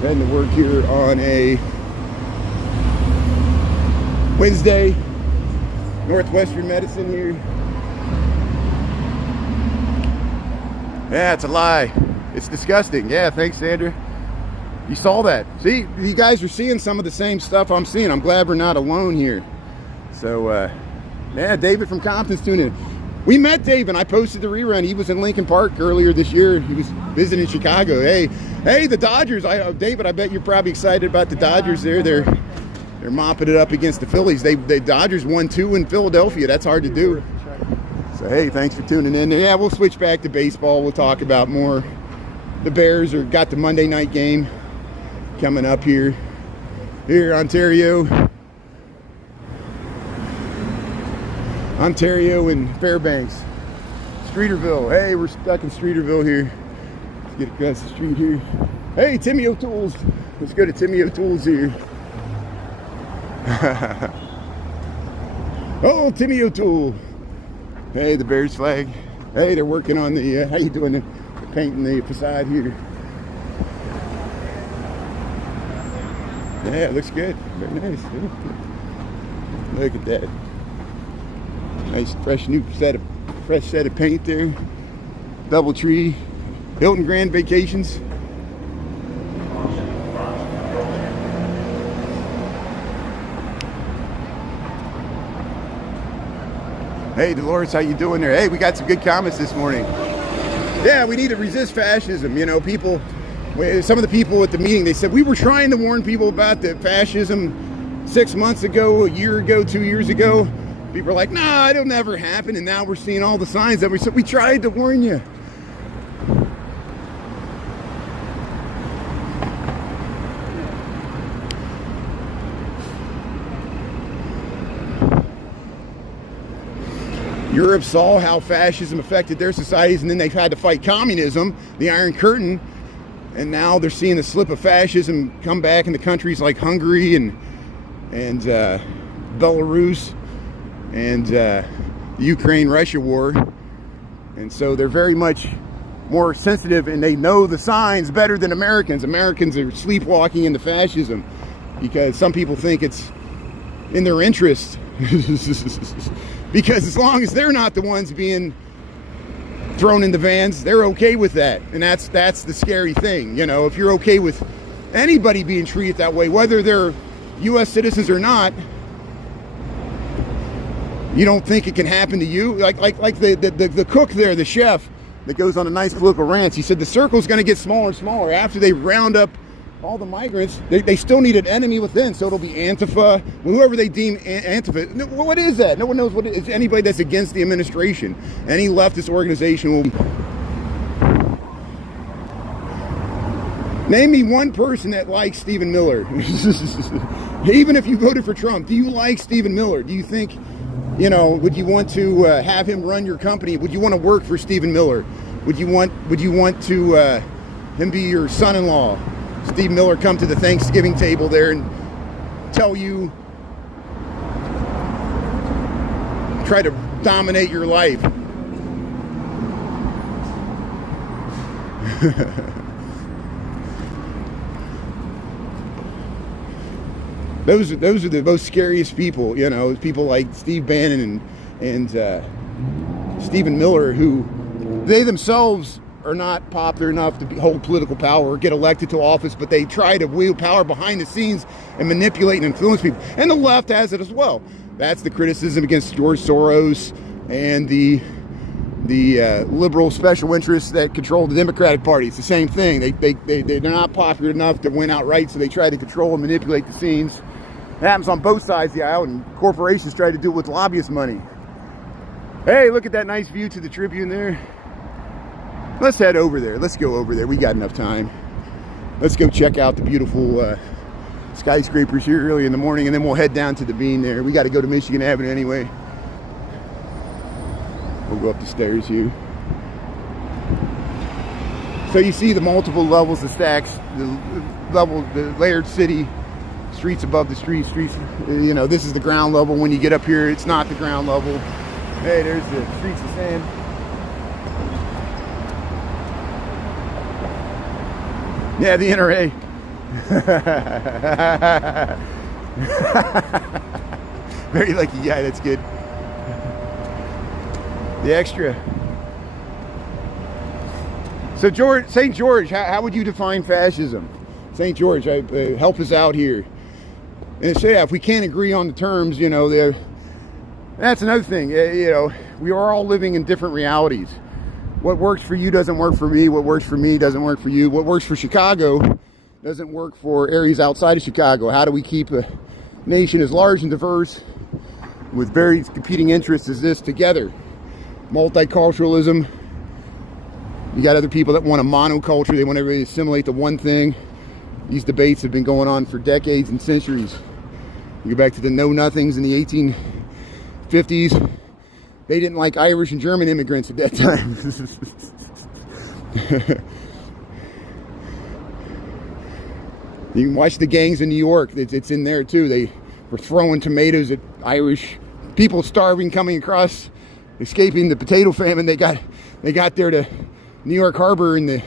Heading to work here on a Wednesday. Northwestern Medicine here. Yeah, it's a lie. It's disgusting. Yeah, thanks, Sandra. You saw that. See, you guys are seeing some of the same stuff I'm seeing. I'm glad we're not alone here. So, yeah, David from Compton's tuning in. We met Dave, and I posted the rerun. He was in Lincoln Park earlier this year. He was visiting Chicago. Hey, the Dodgers. David, I bet you're probably excited about the Dodgers there. They're mopping it up against the Phillies. The Dodgers won 2 in Philadelphia. That's hard to do. So, hey, thanks for tuning in. Yeah, we'll switch back to baseball. We'll talk about more. The Bears got the Monday night game coming up here. Here, Ontario and Fairbanks. Streeterville. Hey, we're stuck in Streeterville here. Let's get across the street here. Hey, Timmy O'Toole's. Let's go to Timmy O'Toole's here. Oh, Timmy O'Toole. Hey, the Bears flag. Hey, they're working on the, how you doing? They're painting the facade here. Yeah, it looks good. Very nice. Look at that. Nice fresh set of paint there. Double tree. Hilton Grand Vacations. Hey Dolores, how you doing there? Hey, we got some good comments this morning. Yeah, we need to resist fascism. You know, people, some of the people at the meeting, they said we were trying to warn people about the fascism 6 months ago, a year ago, 2 years ago. People are like, nah, it'll never happen. And now we're seeing all the signs that we said, we tried to warn you. Europe saw how fascism affected their societies, and then they've had to fight communism, the Iron Curtain, and now they're seeing the slip of fascism come back into countries like Hungary and Belarus and the Ukraine-Russia war. And so they're very much more sensitive, and they know the signs better than Americans. Americans are sleepwalking into fascism because some people think it's in their interest. Because as long as they're not the ones being thrown in the vans, they're okay with that. And that's the scary thing. You know, if you're okay with anybody being treated that way, whether they're U.S. citizens or not, you don't think it can happen to you? Like the cook there, the chef that goes on a nice political rant, he said the circle's going to get smaller and smaller. After they round up all the migrants, they still need an enemy within, so it'll be Antifa, whoever they deem Antifa. What is that? No one knows what it is. Anybody that's against the administration, any leftist organization will. Name me one person that likes Stephen Miller. Even if you voted for Trump, do you like Stephen Miller? Do you think, you know, would you want to have him run your company? Would you want to work for Stephen Miller? Would you want to him be your son-in-law? Steve Miller come to the Thanksgiving table there and tell you, try to dominate your life. Those are the most scariest people, you know, people like Steve Bannon and Stephen Miller, who they themselves are not popular enough to hold political power or get elected to office, but they try to wield power behind the scenes and manipulate and influence people. And the left has it as well. That's the criticism against George Soros and the liberal special interests that control the Democratic Party. It's the same thing. They're not popular enough to win outright, so they try to control and manipulate the scenes. It happens on both sides of the aisle, and corporations try to do it with lobbyist money. Hey, look at that nice view to the Tribune there. Let's head over there. Let's go over there. We got enough time. Let's go check out the beautiful skyscrapers here early in the morning, and then we'll head down to the Bean there. We got to go to Michigan Avenue anyway. We'll go up the stairs here. So you see the multiple levels of stacks, the layered city, streets above the streets. You know, this is the ground level. When you get up here, it's not the ground level. Hey, there's the streets of sand. Yeah, the NRA. Very lucky guy, that's good. The extra. So St. George, how would you define fascism? St. George, help us out here. And so yeah, if we can't agree on the terms, you know, that's another thing. You know, we are all living in different realities. What works for you doesn't work for me. What works for me doesn't work for you. What works for Chicago doesn't work for areas outside of Chicago. How do we keep a nation as large and diverse with very competing interests as this together? Multiculturalism. You got other people that want a monoculture. They want everybody to assimilate to one thing. These debates have been going on for decades and centuries. You go back to the know-nothings in the 1850s. They didn't like Irish and German immigrants at that time. You can watch the gangs in New York. It's in there too. They were throwing tomatoes at Irish people, starving, coming across, escaping the potato famine. They got there to New York Harbor in the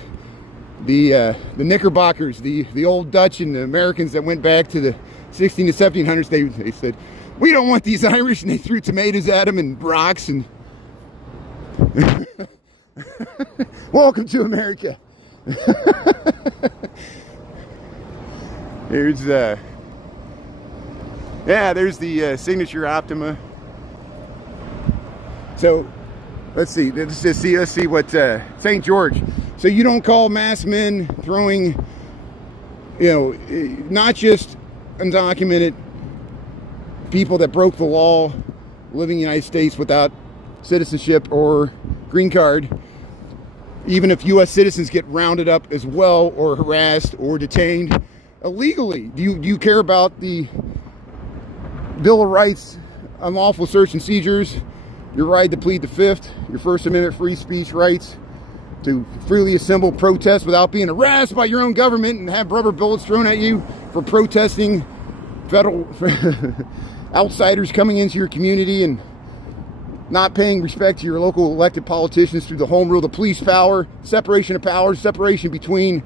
the Knickerbockers, the old Dutch and the Americans that went back to the 16 to 1700s, they said, we don't want these Irish, and they threw tomatoes at them and rocks and welcome to America. There's there's the Signature Optima. So let's see what St. George. So you don't call masked men throwing, not just undocumented people that broke the law living in the United States without citizenship or green card, even if U.S. citizens get rounded up as well or harassed or detained illegally. Do you care about the Bill of Rights, unlawful search and seizures, your right to plead the Fifth, your First Amendment free speech rights to freely assemble, protest without being harassed by your own government and have rubber bullets thrown at you for protesting federal outsiders coming into your community and not paying respect to your local elected politicians through the home rule, the police power, separation of powers, separation between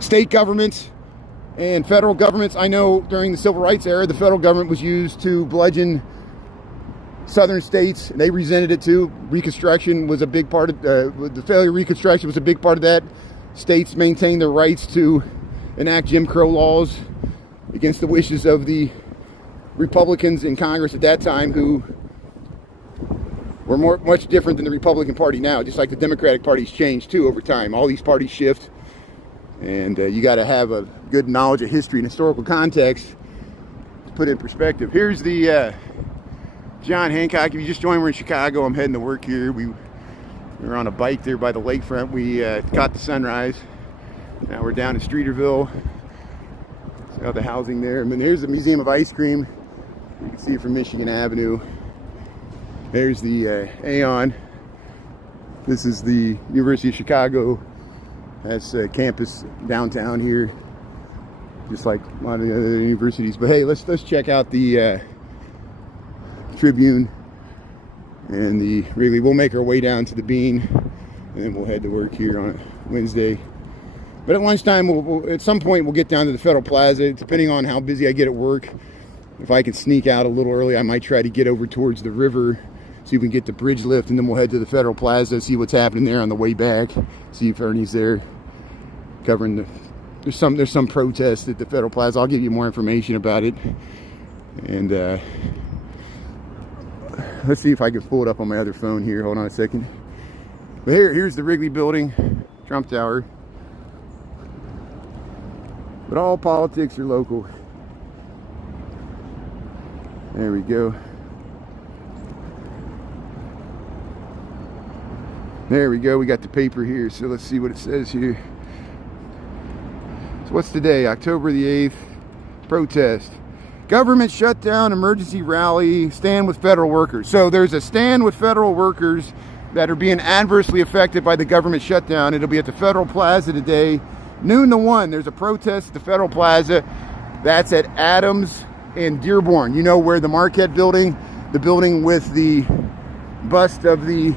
state governments and federal governments. I know during the Civil Rights era, the federal government was used to bludgeon southern states. They resented it too. Reconstruction was a big part of the failure of Reconstruction was a big part of that. States maintained their rights to enact Jim Crow laws against the wishes of the Republicans in Congress at that time, who were much different than the Republican Party now. Just like the Democratic Party's changed too over time. All these parties shift, and you got to have a good knowledge of history and historical context to put it in perspective. Here's the John Hancock. If you just joined, we're in Chicago. I'm heading to work here. We were on a bike there by the lakefront. We caught the sunrise. Now we're down in Streeterville. See all the housing there. And then here's the Museum of Ice Cream. You can see it from Michigan Avenue. There's the Aeon. This is the University of Chicago. Has a campus downtown here, just like a lot of the other universities. But hey, let's check out the Tribune and the Wrigley. We'll make our way down to the Bean, and then we'll head to work here on Wednesday. But at lunchtime, at some point, we'll get down to the Federal Plaza, depending on how busy I get at work. If I can sneak out a little early, I might try to get over towards the river, see if we can get the bridge lift, and then we'll head to the Federal Plaza, see what's happening there on the way back, see if Ernie's there covering the... There's some protest at the Federal Plaza. I'll give you more information about it. And let's see if I can pull it up on my other phone here. Hold on a second. But here's the Wrigley Building, Trump Tower. But all politics are local. There we go. There we go. We got the paper here. So let's see what it says here. So what's today? October the 8th. Protest. Government shutdown, emergency rally, stand with federal workers. So there's a stand with federal workers that are being adversely affected by the government shutdown. It'll be at the Federal Plaza today, noon to 1. There's a protest at the Federal Plaza. That's at Adams and Dearborn. You know where the Marquette building, the building with the bust of the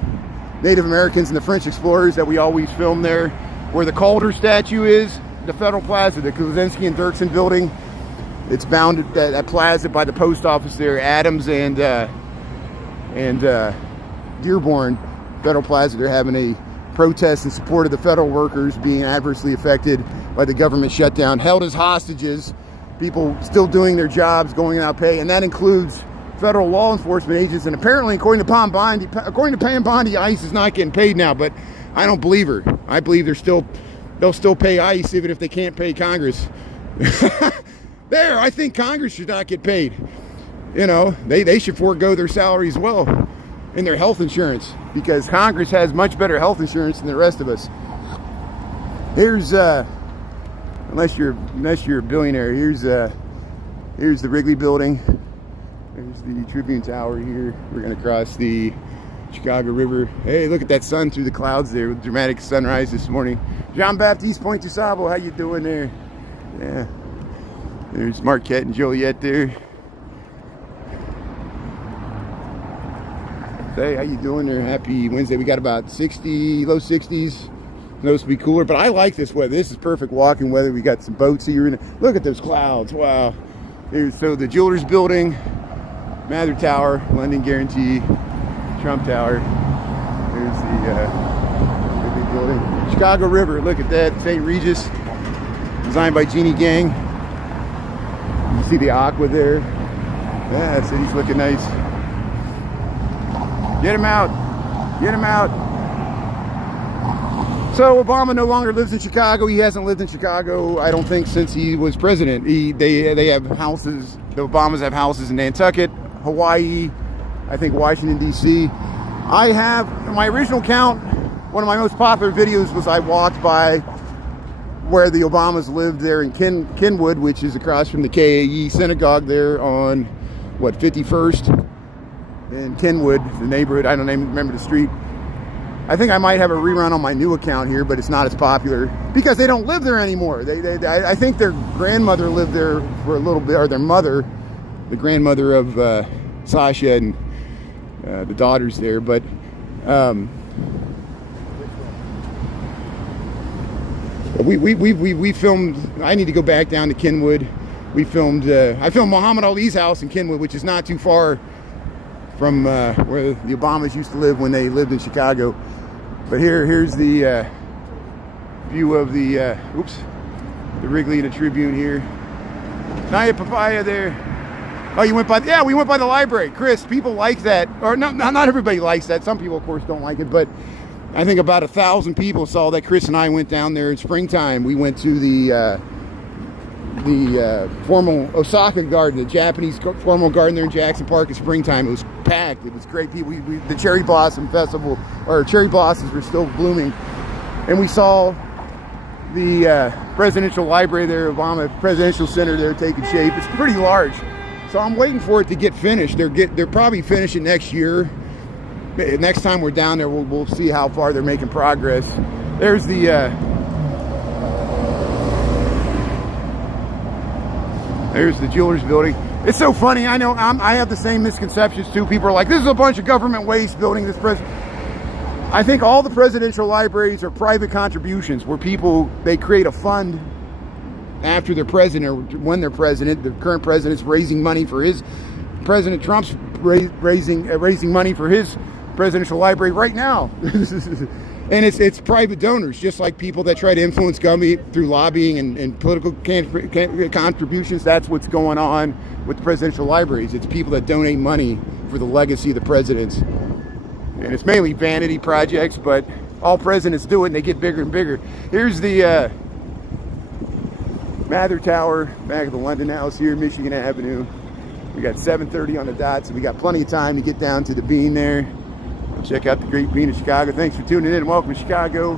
Native Americans and the French explorers that we always film there, where the Calder statue is, the Federal Plaza, the Kuzinski and Dirksen building. It's bounded that plaza by the post office there, Adams and Dearborn Federal Plaza. They're having a protest in support of the federal workers being adversely affected by the government shutdown, held as hostages, people still doing their jobs, going without pay, and that includes federal law enforcement agents. And apparently, according to Pam Bondi, ICE is not getting paid now, but I don't believe her. I believe they'll still pay ICE even if they can't pay Congress. There, I think Congress should not get paid. You know, they should forego their salary as well and their health insurance, because Congress has much better health insurance than the rest of us. Here's unless you're a billionaire, here's the Wrigley Building. There's the Tribune Tower here. We're gonna cross the Chicago River. Hey, look at that sun through the clouds there with dramatic sunrise this morning. Jean-Baptiste Pointe du Sable, how you doing there? Yeah. There's Marquette and Joliet there. Hey, how you doing there? Happy Wednesday. We got about 60, low 60s, supposed to be cooler, but I like this weather. This is perfect walking weather. We got some boats here. Look at those clouds. Wow. So the Jewelers Building, Mather Tower, London Guarantee, Trump Tower. There's the big building. Chicago River. Look at that. St. Regis, designed by Jeannie Gang. You see the aqua there. Yeah, the city's looking nice. Get him out. Get him out. So Obama no longer lives in Chicago. He hasn't lived in Chicago, I don't think, since he was president. They have houses. The Obamas have houses in Nantucket, Hawaii, I think Washington, D.C. I have, my original count, one of my most popular videos was I walked by where the Obamas lived there in Kenwood, which is across from the KAE synagogue there on, 51st in Kenwood, the neighborhood. I don't even remember the street. I think I might have a rerun on my new account here, but it's not as popular because they don't live there anymore. I think their grandmother lived there for a little bit, or their mother, the grandmother of Sasha and the daughters there. But we filmed. I need to go back down to Kenwood. We filmed. I filmed Muhammad Ali's house in Kenwood, which is not too far from where the Obamas used to live when they lived in Chicago. But here's the view of the the Wrigley and the Tribune here. Naya Papaya there. Oh, you went by? Yeah, we went by the library. Chris, people like that, or no, not everybody likes that. Some people, of course, don't like it. But I think about 1,000 people saw that. Chris and I went down there in springtime. We went to the formal Osaka garden, the Japanese formal garden there in Jackson Park in springtime. It was packed. It was great. People, the cherry blossom festival, or cherry blossoms were still blooming, and we saw the presidential library there, Obama Presidential Center there, taking shape. It's pretty large, so I'm waiting for it to get finished. They're probably finishing next year. Next time we're down there, we'll see how far they're making progress. There's the there's the Jewelers Building. It's so funny. I know I have the same misconceptions too. People are like, this is a bunch of government waste building this I think all the presidential libraries are private contributions where people, they create a fund after they're president or when they're president. The current president's raising money for his, President Trump's raising money for his presidential library right now. And it's private donors, just like people that try to influence government through lobbying and political contributions. That's what's going on with the presidential libraries. It's people that donate money for the legacy of the presidents. And it's mainly vanity projects, but all presidents do it and they get bigger and bigger. Here's the Mather Tower, back of the London House here, Michigan Avenue. We got 7:30 on the dot, so we got plenty of time to get down to the Bean there. Check out the great Bean of Chicago. Thanks for tuning in. Welcome to Chicago.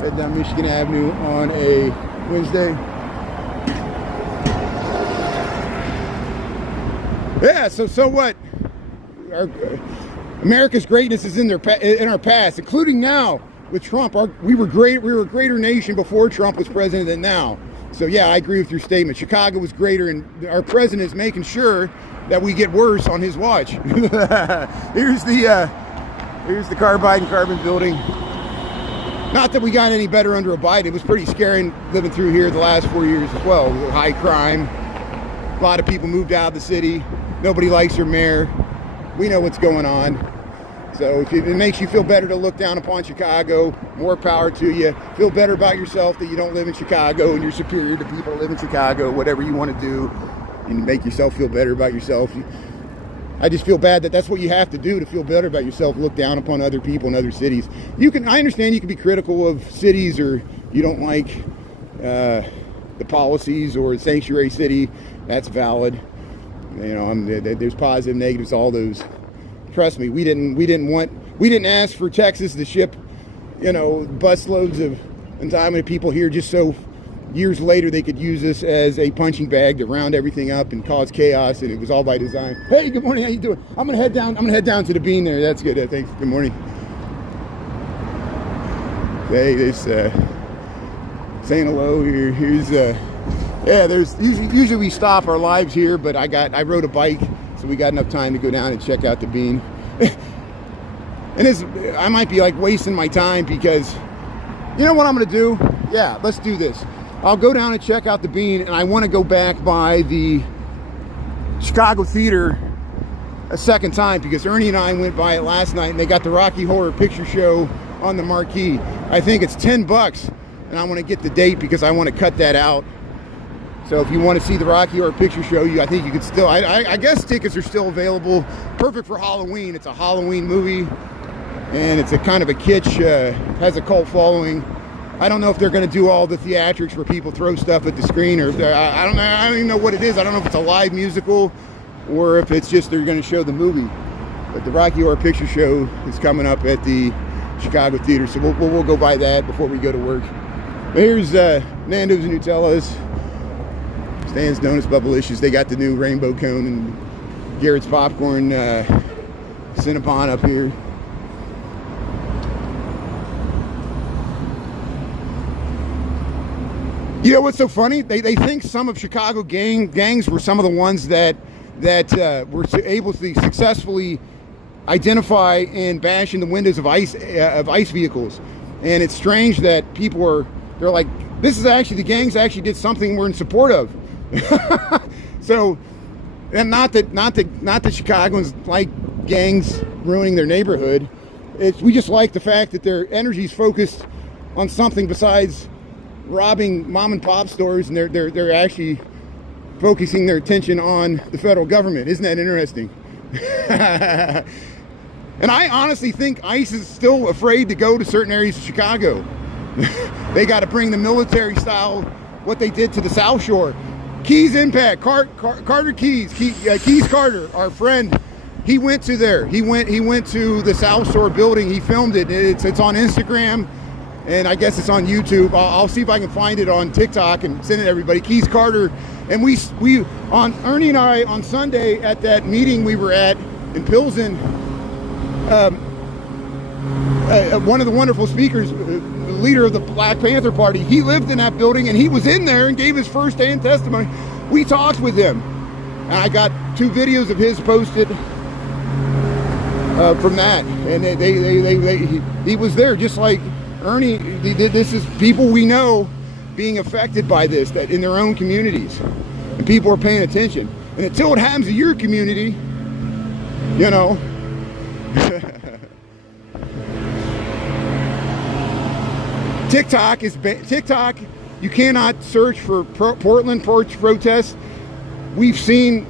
Head down Michigan Avenue on a Wednesday. Yeah, so what? America's greatness is in our past, including now with Trump. We were a greater nation before Trump was president than now. So yeah, I agree with your statement. Chicago was greater, and our president is making sure that we get worse on his watch. Here's the Carbon building. Not that we got any better under a Biden. It was pretty scary living through here the last 4 years as well. High crime. A lot of people moved out of the city. Nobody likes their mayor. We know what's going on. So if it makes you feel better to look down upon Chicago, more power to you. Feel better about yourself that you don't live in Chicago and you're superior to people that live in Chicago. Whatever you want to do, and make yourself feel better about yourself. I just feel bad that that's what you have to do to feel better about yourself. Look down upon other people in other cities. I understand you can be critical of cities, or you don't like the policies or sanctuary city. That's valid. You know, there's positive, negatives, all those. Trust me, we didn't ask for Texas to ship, busloads of undocumented people here just so years later they could use this as a punching bag to round everything up and cause chaos, and it was all by design. Hey, good morning, how you doing? I'm gonna head down to the Bean there. That's good. Thanks. Good morning. Hey, this saying hello here. Here's there's usually we stop our lives here, but I rode a bike, so we got enough time to go down and check out the Bean. And I might be like wasting my time because You know what I'm going to do? Yeah, let's do this. I'll go down and check out the Bean, and I want to go back by the Chicago Theater a second time because Ernie and I went by it last night, and they got the Rocky Horror Picture Show on the marquee. I think it's $10, and I want to get the date because I want to cut that out. So if you want to see the Rocky Horror Picture Show, I think you could still, I guess tickets are still available. Perfect for Halloween. It's a Halloween movie, and it's a kind of a kitsch, has a cult following. I don't know if they're going to do all the theatrics where people throw stuff at the screen, or if I don't know. I don't even know what it is. I don't know if it's a live musical or if it's just they're going to show the movie. But the Rocky Horror Picture Show is coming up at the Chicago Theater, so we'll go by that before we go to work. But here's Nando's and Nutella's. Stan's Donuts, Bubblicious. They got the new rainbow cone, and Garrett's Popcorn, Cinnabon up here. You know what's so funny? They think some of Chicago gangs were some of the ones that were able to successfully identify and bash in the windows of ice vehicles. And it's strange that they're like, this is actually, the gangs actually did something we're in support of. So, and not that Chicagoans like gangs ruining their neighborhood. We just like the fact that their energy's focused on something besides robbing mom and pop stores, and they're actually focusing their attention on the federal government. Isn't that interesting? And I honestly think ICE is still afraid to go to certain areas of Chicago. They got to bring the military style, what they did to the South Shore. Keys Impact, Carter Keys, Keys Carter, our friend, he went to there. He went to the South Shore building. He filmed it. It's on Instagram, and I guess it's on YouTube. I'll see if I can find it on TikTok and send it to everybody. Keys Carter, and we on Ernie and I on Sunday at that meeting we were at in Pilsen. One of the wonderful speakers, the leader of the Black Panther Party, he lived in that building, and he was in there and gave his first-hand testimony. We talked with him, and I got 2 videos of his posted from that, and he was there just like Ernie. This is people we know being affected by this, that in their own communities, and people are paying attention. And until it happens to your community, you know. TikTok, you cannot search for Portland protests. We've seen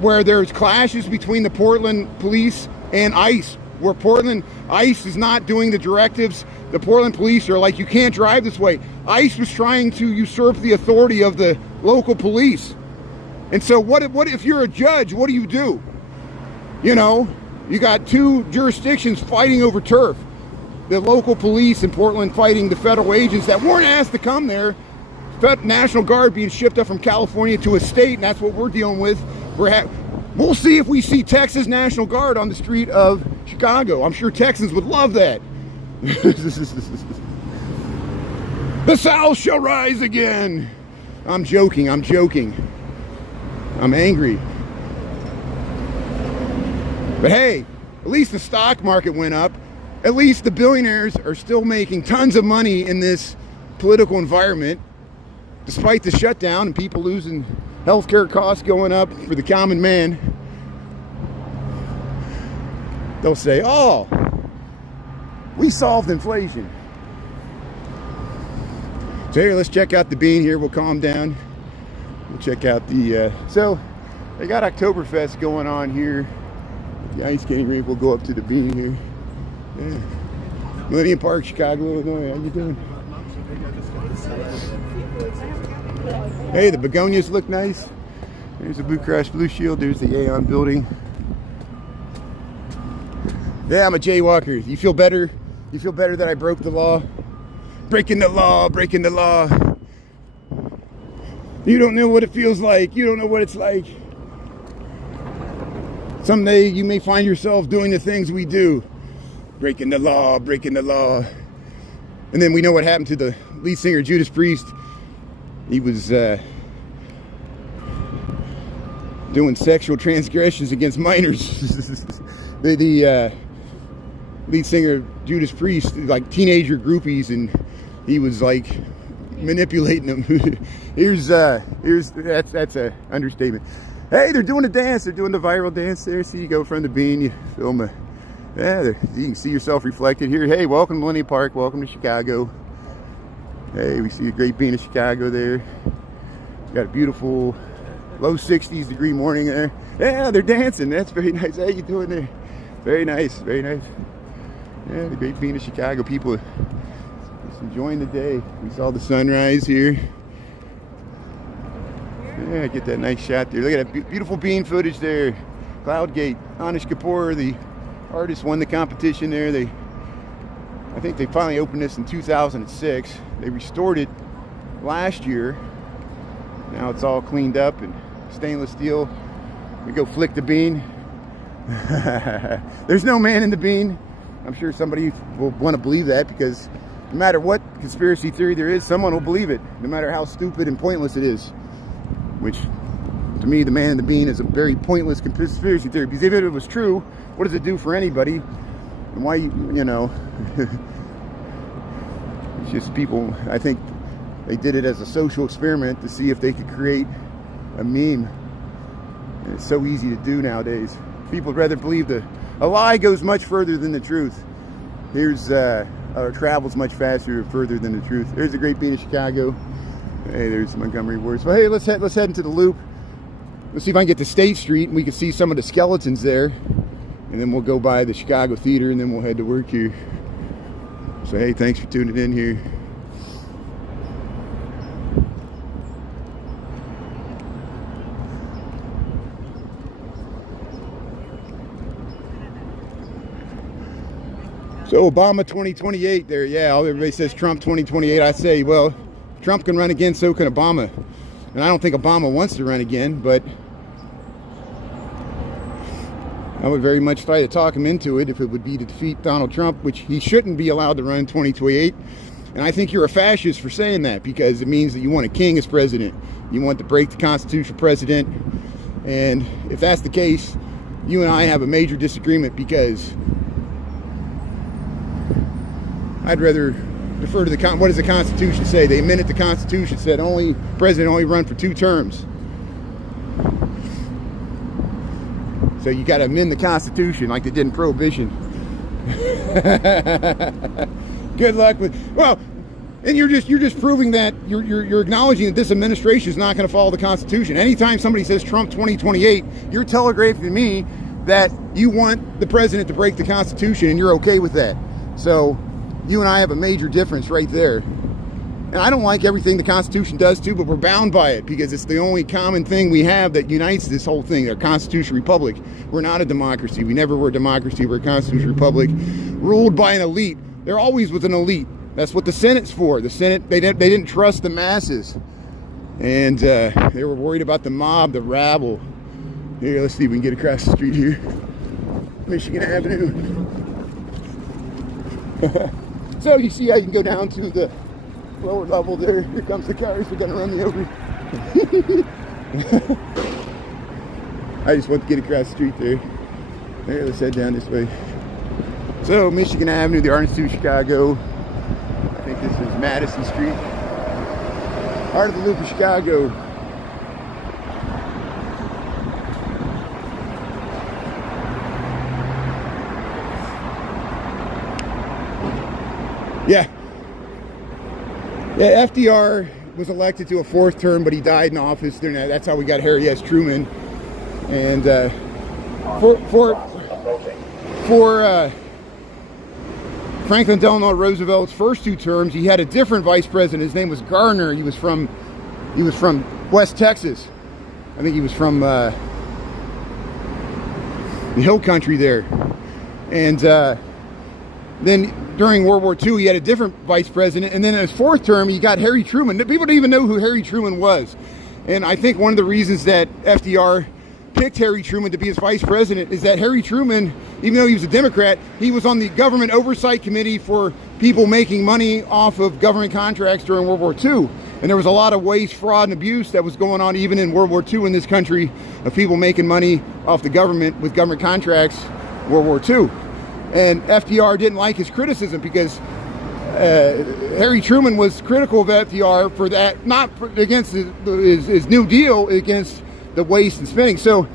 where there's clashes between the Portland police and ICE, where Portland ICE is not doing the directives. The Portland police are like, you can't drive this way. ICE was trying to usurp the authority of the local police. And so what if you're a judge, what do? You know, you got 2 jurisdictions fighting over turf. The local police in Portland fighting the federal agents that weren't asked to come there. National Guard being shipped up from California to a state, and that's what we're dealing with. We'll see if we see Texas National Guard on the street of Chicago. I'm sure Texans would love that. The South shall rise again. I'm joking. I'm angry. But hey, at least the stock market went up. At least the billionaires are still making tons of money in this political environment, despite the shutdown and people losing healthcare costs going up for the common man. They'll say, oh, we solved inflation. So here, let's check out the Bean here. We'll calm down. We'll check out the, so they got Oktoberfest going on here. The ice skating rink. We'll go up to the Bean here. Yeah. Millennium Park, Chicago, Illinois. How you doing? Hey, the begonias look nice. There's the Blue Cross Blue Shield. There's the Aeon building. Yeah, I'm a jaywalker. You feel better? You feel better that I broke the law? Breaking the law, breaking the law. You don't know what it feels like. You don't know what it's like. Someday you may find yourself doing the things we do. Breaking the law, breaking the law. And then we know what happened to the lead singer, Judas Priest. He was doing sexual transgressions against minors. the lead singer, Judas Priest, like teenager groupies, and he was like manipulating them. here's that's a understatement. Hey, they're doing a dance. They're doing the viral dance there. See, you go from the bean, you film a, yeah, you can see yourself reflected here. Hey, welcome to Millennium Park. Welcome to Chicago. Hey, we see a great bean of Chicago there. Got a beautiful low 60s degree morning there. Yeah, they're dancing. That's very nice. How you doing there? Very nice, very nice. Yeah, the great bean of Chicago. People just enjoying the day. We saw the sunrise here. Yeah, get that nice shot there. Look at that beautiful bean footage there. Cloudgate, Anish Kapoor, the artist, won the competition there. I think they finally opened this in 2006. They restored it last year. Now it's all cleaned up and stainless steel. We go flick the bean. There's no man in the bean. I'm sure somebody will want to believe that, because no matter what conspiracy theory there is, someone will believe it, no matter how stupid and pointless it is. Which, to me, the man in the bean is a very pointless conspiracy theory, because if it was true, what does it do for anybody? And why, you know, it's just people, I think they did it as a social experiment to see if they could create a meme. And it's so easy to do nowadays. People would rather believe a lie goes much further than the truth. Here's, or travels much faster or further than the truth. There's the great bean of Chicago. Hey, there's Montgomery Ward. So hey, let's head into the Loop. Let's see if I can get to State Street and we can see some of the skeletons there. And then we'll go by the Chicago Theater and then we'll head to work here. So hey, thanks for tuning in here. So Obama 2028 there, yeah, everybody says Trump 2028. I say, well, Trump can run again, so can Obama. And I don't think Obama wants to run again, but I would very much try to talk him into it if it would be to defeat Donald Trump, which he shouldn't be allowed to run in 2028. And I think you're a fascist for saying that, because it means that you want a king as president. You want to break the constitutional president. And if that's the case, you and I have a major disagreement, because I'd rather defer to what does the Constitution say? They amended the Constitution, said president only run for 2 terms. So you got to amend the Constitution like they did in Prohibition. Good luck with, well, and you're just proving that you're acknowledging that this administration is not going to follow the Constitution. Anytime somebody says Trump 2028, you're telegraphing to me that you want the president to break the Constitution and you're okay with that. So you and I have a major difference right there. And I don't like everything the Constitution does too, but we're bound by it because it's the only common thing we have that unites this whole thing, our constitutional republic. We're not a democracy. We never were a democracy. We're a constitutional republic ruled by an elite. There always was an elite. That's what the Senate's for. The Senate, they didn't trust the masses. And they were worried about the mob, the rabble. Here, let's see if we can get across the street here. Michigan Avenue. So you see how you can go down to the lower level there. Here comes the cars. We're going to run me over. I just want to get across the street there. There, let's head down this way. So Michigan Avenue, the Art Institute of Chicago. I think this is Madison Street. Heart of the Loop of Chicago. Yeah, FDR was elected to a 4th term, but he died in office. That's how we got Harry S. Truman. And for Franklin Delano Roosevelt's first 2 terms, he had a different vice president. His name was Garner. He was from West Texas. I think he was from the hill country there. And then during World War II, he had a different vice president. And then in his 4th term, he got Harry Truman. People didn't even know who Harry Truman was. And I think one of the reasons that FDR picked Harry Truman to be his vice president is that Harry Truman, even though he was a Democrat, he was on the government oversight committee for people making money off of government contracts during World War II. And there was a lot of waste, fraud, and abuse that was going on even in World War II in this country, of people making money off the government with government contracts, World War II. And FDR didn't like his criticism because Harry Truman was critical of FDR for that, not against his New Deal, against the waste and spending. So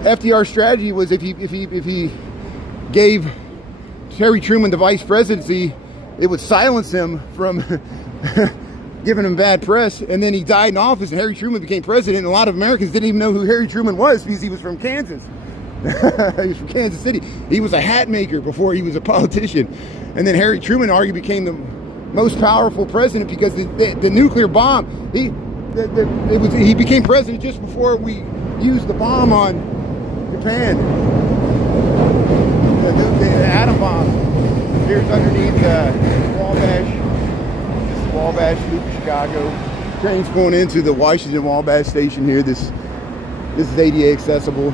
FDR's strategy was if he gave Harry Truman the vice presidency, it would silence him from giving him bad press. And then he died in office, and Harry Truman became president. And a lot of Americans didn't even know who Harry Truman was because he was from Kansas. He was from Kansas City. He was a hat maker before he was a politician. And then Harry Truman arguably became the most powerful president because the nuclear bomb, he became president just before we used the bomb on Japan. The atom bomb. Here's underneath Wabash. This is Wabash Loop of Chicago. Train's going into the Washington Wabash station here. This is ADA accessible.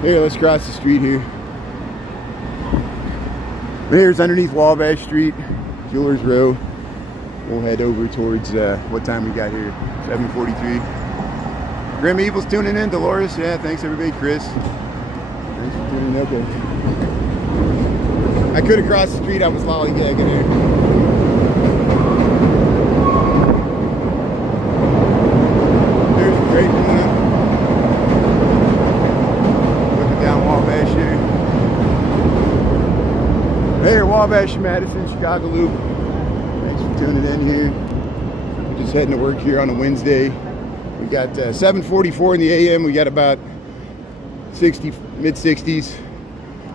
Here, let's cross the street here. Here's underneath Wabash Street, Jewelers Row. We'll head over towards, what time we got here? 7:43. Grim Evil's tuning in. Dolores, yeah, thanks everybody. Chris, thanks for tuning in. Okay. I could have crossed the street. I was lollygagging there. There's the great one. Looking down Wabash here. Hey, Wabash, Madison, Chicago Loop. Thanks for tuning in here. We're just heading to work here on a Wednesday. We got 7:44 in the AM. We got about 60, mid-60s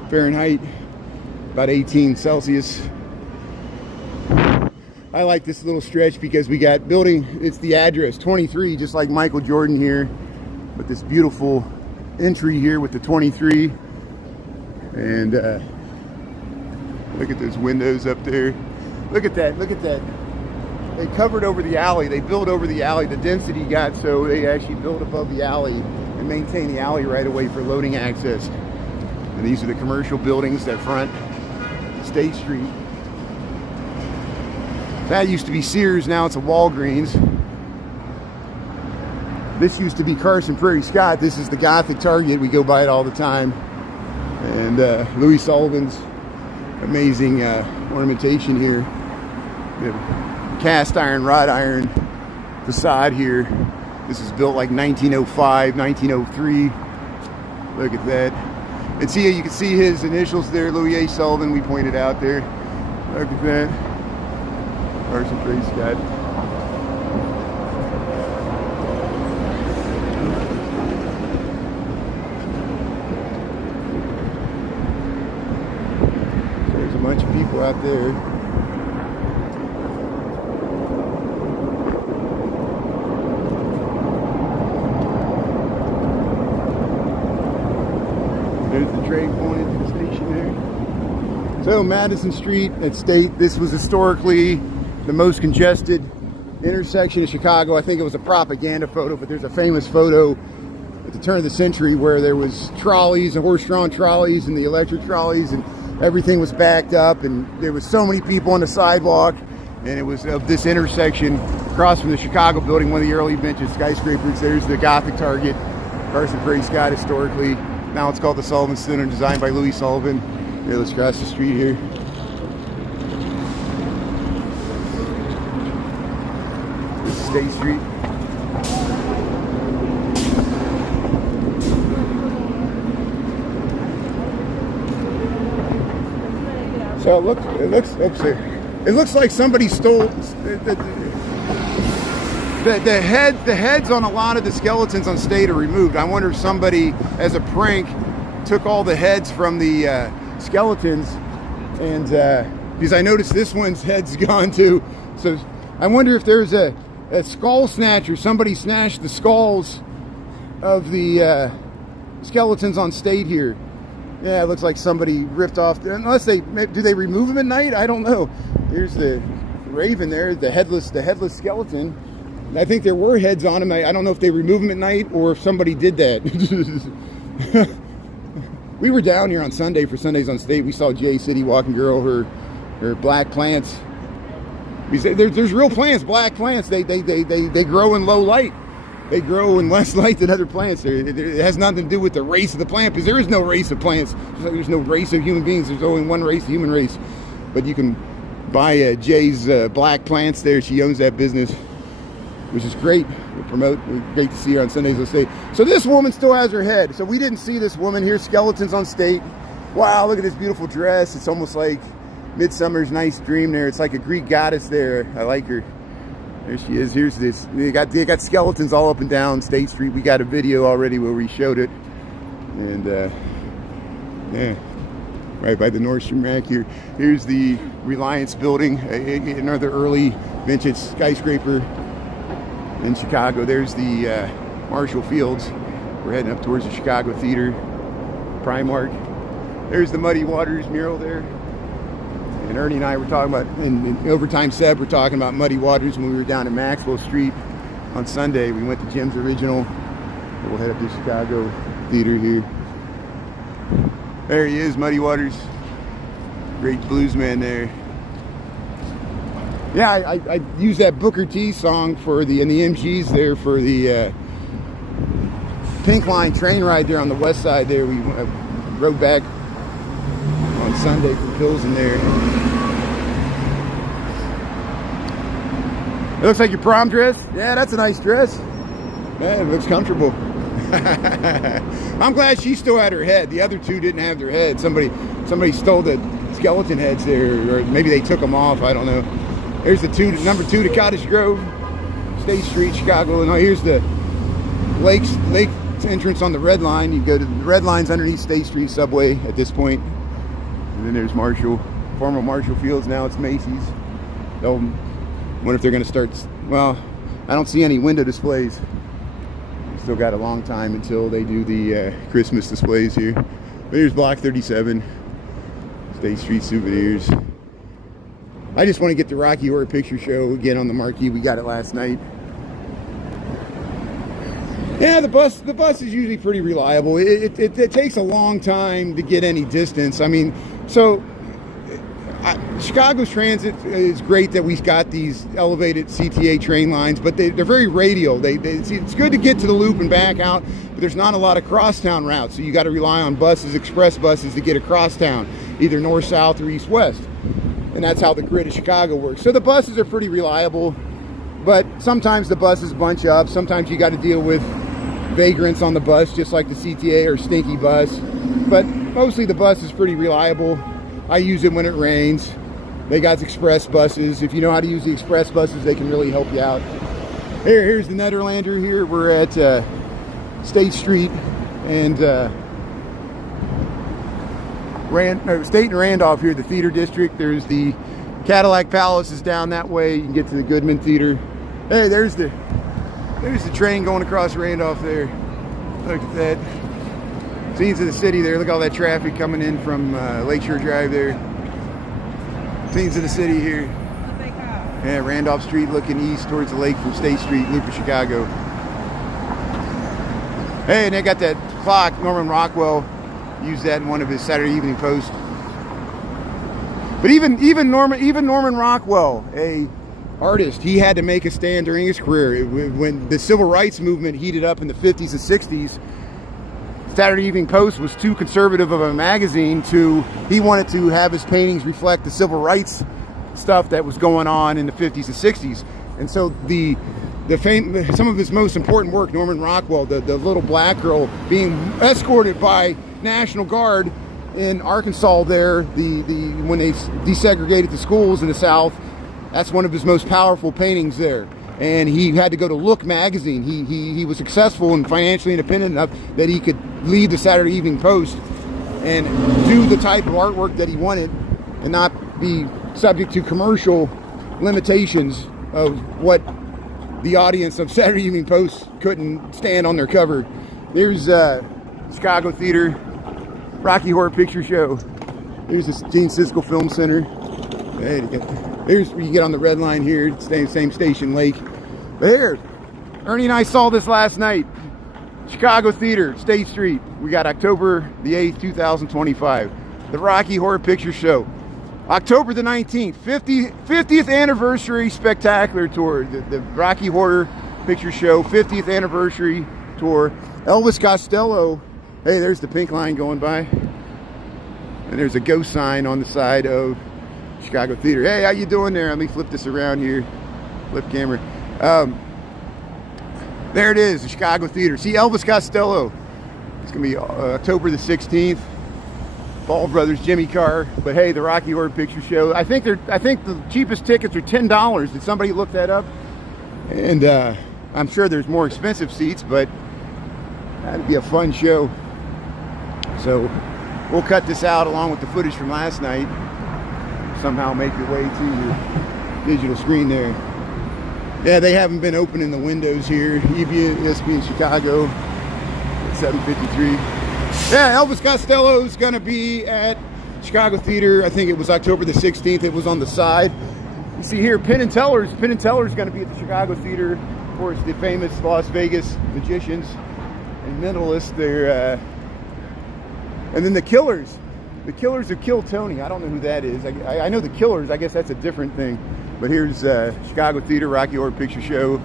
Fahrenheit, about 18 Celsius. I like this little stretch because we got building, it's the address 23, just like Michael Jordan here, with this beautiful entry here with the 23. And look at those windows up there. Look at that, look at that. They covered over the alley. They built over the alley. The density got so they actually built above the alley and maintain the alley right away for loading access. And these are the commercial buildings that front State Street. That used to be Sears, now it's a Walgreens. This used to be Carson Prairie Scott. This is the Gothic Target. We go by it all the time. And Louis Sullivan's amazing ornamentation here. The cast iron, wrought iron facade here. This is built like 1905, 1903. Look at that. And see, you can see his initials there, Louis H. Sullivan, we pointed out there. Look at that. Carson Prairie Scott. There's a bunch of people out there. There's the train going into the station there. So Madison Street at State, this was historically the most congested intersection of Chicago. I think it was a propaganda photo, but there's a famous photo at the turn of the century where there was trolleys and horse-drawn trolleys and the electric trolleys, and everything was backed up, and there was so many people on the sidewalk, and it was of this intersection across from the Chicago building, one of the early vintage skyscrapers. There's the Gothic Target, Carson Prairie Scott historically. Now it's called the Sullivan Center, designed by Louis Sullivan. Here, let's cross the street here. This is State Street. So it looks like somebody stole the heads on a lot of the skeletons on State are removed. I wonder if somebody, as a prank, took all the heads from the skeletons, and because I noticed this one's head's gone too. So I wonder if there's a skull snatcher. Somebody snatched the skulls of the skeletons on State here. Yeah, it looks like somebody ripped off. Unless do they remove them at night? I don't know. Here's the raven there, the headless skeleton. I think there were heads on him. I don't know if they remove them at night or if somebody did that. We were down here on Sunday for Sundays on State. We saw J City walking girl, her black plants. We say there's real plants, black plants. They grow in low light. They grow in less light than other plants. It has nothing to do with the race of the plant, because there is no race of plants. There's no race of human beings. There's only one race, the human race. But you can by Jay's Black Plants there. She owns that business, which is great. We promote. Great to see her on Sundays on State. So this woman still has her head. So we didn't see this woman. Here's Skeletons on State. Wow, look at this beautiful dress. It's almost like Midsummer's Nice Dream there. It's like a Greek goddess there. I like her. There she is. Here's this. They got skeletons all up and down State Street. We got a video already where we showed it. And yeah, right by the Nordstrom Rack here. Here's the Reliance building, another early vintage skyscraper in Chicago. There's the Marshall Fields. We're heading up towards the Chicago Theater, Primark. There's the Muddy Waters mural there. And Ernie and I were talking about, in Overtime Seb, we're talking about Muddy Waters when we were down at Maxwell Street on Sunday. We went to Jim's Original. We'll head up to Chicago Theater here. There he is, Muddy Waters. Great blues man there. Yeah, I used that Booker T song for the MGs there for the Pink Line train ride there on the west side there. We rode back on Sunday from Pilsen there. It looks like your prom dress. Yeah, that's a nice dress. Man, it looks comfortable. I'm glad she still had her head. The other two didn't have their head. Somebody stole the skeleton heads there, or maybe they took them off. I don't know. There's the number 2 to Cottage Grove, State Street, Chicago. And here's the lake entrance on the Red Line. You go to the Red Line's underneath State Street subway at this point. And then there's Marshall, former Marshall Fields. Now it's Macy's. They'll wonder if they're going to start. Well, I don't see any window displays. Still got a long time until they do the Christmas displays here. But here's Block 37, State Street Souvenirs. I just want to get the Rocky Horror Picture Show again on the marquee. We got it last night. Yeah, the bus is usually pretty reliable. It takes a long time to get any distance. I mean, so Chicago's transit is great that we've got these elevated CTA train lines, but they're very radial. It's good to get to the loop and back out, but there's not a lot of crosstown routes, so you got to rely on buses, express buses, to get across town, either north-south or east-west. And that's how the grid of Chicago works. So the buses are pretty reliable, but sometimes the buses bunch up. Sometimes you got to deal with vagrants on the bus, just like the CTA or stinky bus. But mostly the bus is pretty reliable. I use it when it rains. They got express buses. If you know how to use the express buses, they can really help you out. Here's the Nederlander here. We're at State Street and State and Randolph here, the theater district. There's the Cadillac Palace is down that way. You can get to the Goodman Theater. Hey, there's the train going across Randolph there. Look at that. Scenes of the city there. Look at all that traffic coming in from Lakeshore Drive there. Scenes of the city here. Yeah, Randolph Street looking east towards the lake from State Street, loop of Chicago. Hey, and they got that clock. Norman Rockwell used that in one of his Saturday Evening Posts. But even Norman Rockwell, a artist, he had to make a stand during his career. When the civil rights movement heated up in the 50s and 60s, Saturday Evening Post was too conservative of a magazine he wanted to have his paintings reflect the civil rights stuff that was going on in the 50s and 60s. And so some of his most important work, Norman Rockwell, the little black girl being escorted by National Guard in Arkansas there, when they desegregated the schools in the South, that's one of his most powerful paintings there. And he had to go to Look magazine. He was successful and financially independent enough that he could leave the Saturday Evening Post and do the type of artwork that he wanted and not be subject to commercial limitations of what the audience of Saturday Evening Post couldn't stand on their cover. There's Chicago Theater, Rocky Horror Picture Show. There's the Gene Siskel Film Center. Here's where you get on the Red Line here, same station, Lake. But here, Ernie and I saw this last night. Chicago Theater, State Street. We got October the 8th, 2025. The Rocky Horror Picture Show. October the 19th, 50th anniversary spectacular tour. The Rocky Horror Picture Show, 50th anniversary tour. Elvis Costello. Hey, there's the Pink Line going by. And there's a ghost sign on the side of Chicago Theater. Hey, how you doing there? Let me flip this around here. Flip camera. There it is, the Chicago Theater. See Elvis Costello. It's gonna be October the 16th. Ball Brothers, Jimmy Carr. But hey, the Rocky Horror Picture Show. I think the cheapest tickets are $10. Did somebody look that up? And I'm sure there's more expensive seats, but that'd be a fun show. So we'll cut this out along with the footage from last night. Somehow make your way to your digital screen there. Yeah, they haven't been opening the windows here. ESP in Chicago at 7:53. Yeah, Elvis Costello is going to be at Chicago Theater. I think it was October the 16th. It was on the side. You see here, Penn and Teller's. Penn and Teller's going to be at the Chicago Theater. Of course, the famous Las Vegas magicians and mentalists. They're, and then the Killers. The Killers who killed Tony. I don't know who that is. I know the Killers. I guess that's a different thing. But here's Chicago Theater, Rocky Horror Picture Show.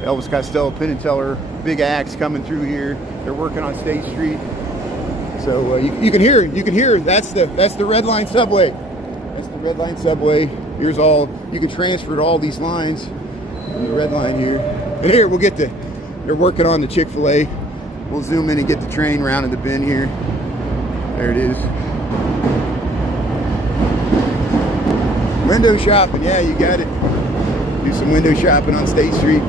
Elvis Costello, Penn and Teller, big acts coming through here. They're working on State Street. So you can hear. That's the Red Line subway. That's the Red Line subway. Here's all, you can transfer to all these lines on the Red Line here. And here we'll get they're working on the Chick-fil-A. We'll zoom in and get the train round in the bend here. There it is. Window shopping, yeah, you got it. Do some window shopping on State Street.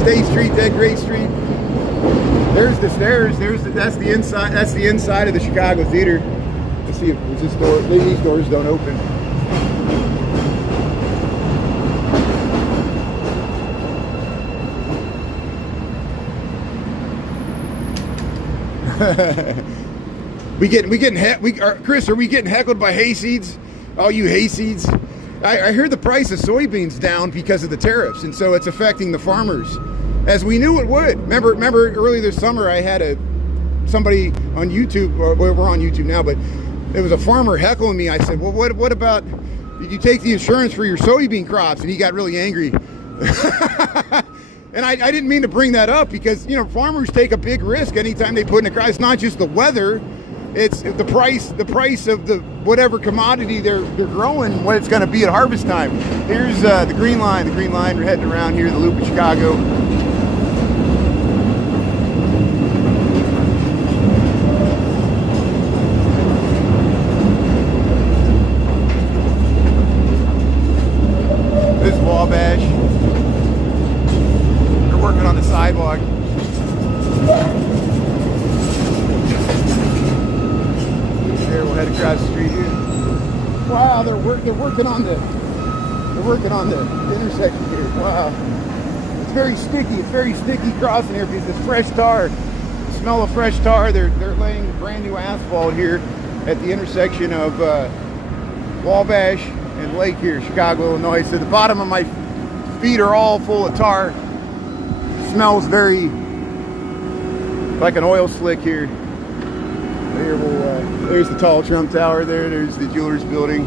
State Street, that great street. There's the stairs. That's the inside. That's the inside of the Chicago Theater. Let's see if this door. These doors don't open. Chris, are we getting heckled by hayseeds? All you hayseeds. I heard the price of soybeans down because of the tariffs, and so it's affecting the farmers, as we knew it would. Remember earlier this summer, I had somebody on YouTube, or we're on YouTube now, but it was a farmer heckling me. I said, well, what about, did you take the insurance for your soybean crops? And he got really angry. And I didn't mean to bring that up because, you know, farmers take a big risk anytime they put in a crop. It's not just the weather. It's the price of the whatever commodity they're growing, what it's going to be at harvest time. Here's the Green Line. The Green Line, we're heading around here, the Loop of Chicago. This is Wabash. They're working on the sidewalk. We'll head across the street here. Wow, they're working on the intersection here. Wow, it's very sticky. It's very sticky crossing here because it's fresh tar. The smell of fresh tar. They're laying brand new asphalt here at the intersection of Wabash and Lake here, Chicago, Illinois. So the bottom of my feet are all full of tar. It smells very like an oil slick here. Here there's the tall Trump Tower there. There's the Jewelers Building.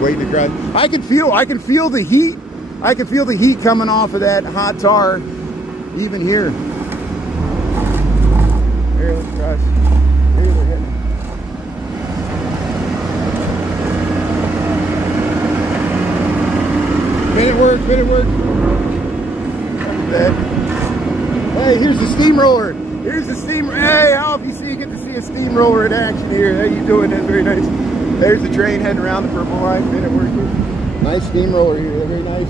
Waiting to cross. I can feel the heat. I can feel the heat coming off of that hot tar, even here. Here, let's cross. Here they're heading. Minute work. Hey, here's the steamroller. Here's the steamer. Hey, how if you get to see a steamroller in action here. How you doing? That's very nice. There's the train heading around the Purple Line. Minute work here. Nice steamroller here. Very nice.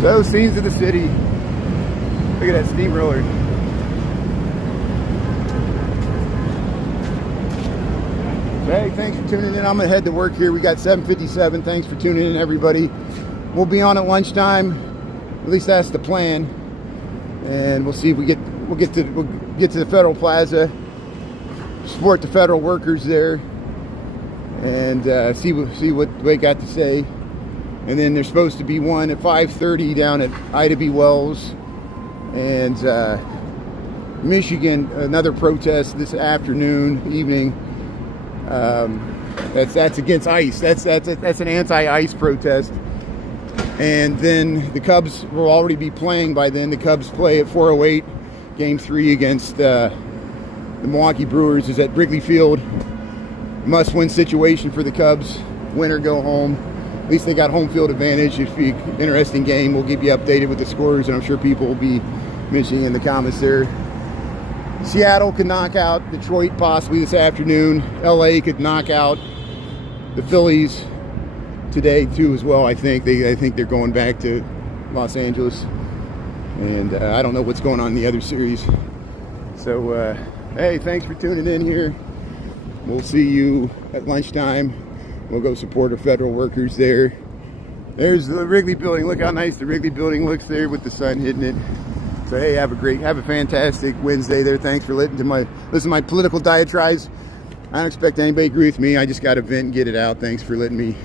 So, scenes of the city. Look at that steamroller. Hey, thanks for tuning in. I'm gonna head to work here. We got 7:57. Thanks for tuning in, everybody. We'll be on at lunchtime. At least that's the plan, and we'll see if we'll get to the Federal Plaza, support the federal workers there, and see what they got to say. And then there's supposed to be one at 5:30 down at Ida B. Wells, and Michigan, another protest this evening. That's against ICE. That's an anti-ICE protest. And then the Cubs will already be playing by then. The Cubs play at 4:08, Game 3 against the Milwaukee Brewers is at Wrigley Field. Must-win situation for the Cubs. Win or go home. At least they got home field advantage. If you interesting game, we'll keep you updated with the scores, and I'm sure people will be mentioning in the comments there. Seattle could knock out Detroit possibly this afternoon. LA could knock out the Phillies today too as well. I think they're going back to Los Angeles, and I don't know what's going on in the other series. So hey, thanks for tuning in here. We'll see you at lunchtime. We'll go support our federal workers there. There's the Wrigley building. Look how nice the Wrigley building looks there with the sun hitting it. So hey, have a fantastic Wednesday there. Thanks for listening to my political diatribes. I don't expect anybody to agree with me. I just got to vent and get it out. Thanks for letting me.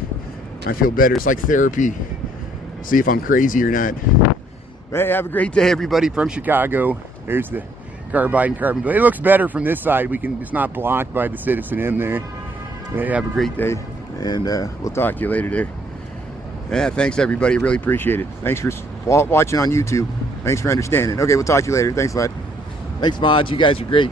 I feel better. It's like therapy. See if I'm crazy or not. But hey, have a great day, everybody from Chicago. There's the Carbide Carbon building. It looks better from this side. It's not blocked by the Citizen M there. But hey, have a great day, and we'll talk to you later there. Yeah, thanks everybody. Really appreciate it. Thanks for watching on YouTube. Thanks for understanding. Okay, we'll talk to you later. Thanks a lot. Thanks, mods. You guys are great.